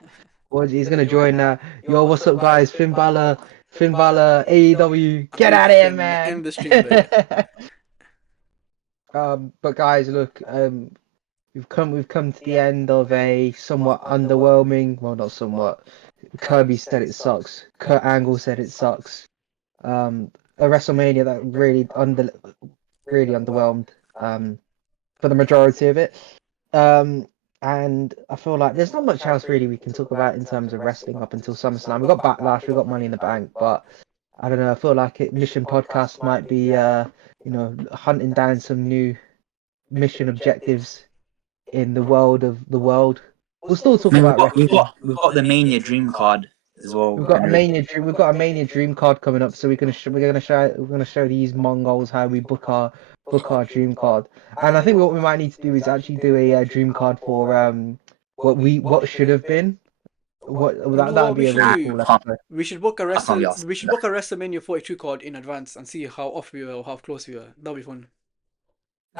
What he's gonna join now? Yo, what's up, guys? Finn Balor, AEW. I Get think out of here, can man. end the stream there. But guys, look, we've come to the end of a somewhat underwhelming. Well, not somewhat. Kirby said it sucks. Kurt Angle said it sucks. A WrestleMania that really underwhelmed. For the majority of it. And I feel like there's not much else really we can talk about in terms of wrestling up until SummerSlam. We got Backlash, we got Money in the Bank, but I don't know. I feel like Mission Podcast might be, hunting down some new mission objectives in the world of the world. We'll still I talk mean, about wrestling. we've got the Mania Dream card as well. We've got a Mania Dream card coming up, so we're gonna show these Mongols how we book our Dream card. And I think what we might need to do is actually do a Dream card for what should have been. What You know that what would we be a should really do? cool episode. We should book a I can't be Wrestle. asked. We should book a WrestleMania 42 card in advance and see how off we were or how close we were. That'll be fun.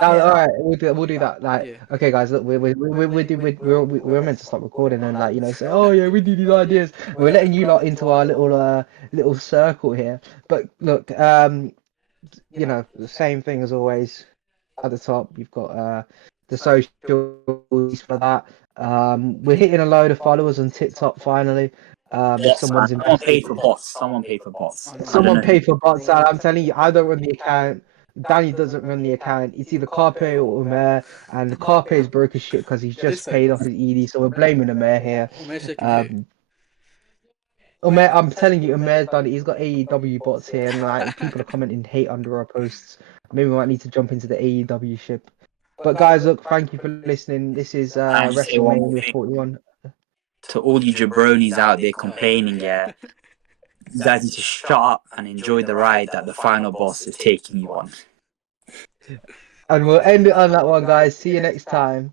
No, all right, we'll do that. Like, Yeah. okay, guys, look, we're meant to stop recording and like say, oh yeah, we do these ideas. We're letting you lot into our little circle here. But look, the same thing as always. At the top, you've got the socials for that. We're hitting a load of followers on TikTok finally. If Yes, man. someone's Someone invested, paid for bots. Someone paid for bots. I know. I don't someone know. pay for bots. I'm telling you, I don't run the account. Danny doesn't run the account. It's either Carpe or Umair, and Carpe is broke as shit because he's just Listen, paid off his ED. So we're blaming Umair here. Umair's taking the hit. Um, Umair, I'm telling you, Umair's done it. He's got AEW bots here, and like people are commenting hate under our posts. Maybe we might need to jump into the AEW ship. But guys, look, thank you for listening. This is I just say one more WrestleMania thing 41. to all you jabronis out there complaining, yeah. You guys need to shut up and enjoy the ride that the final boss is taking you on. And we'll end it on that one, guys. See you next time.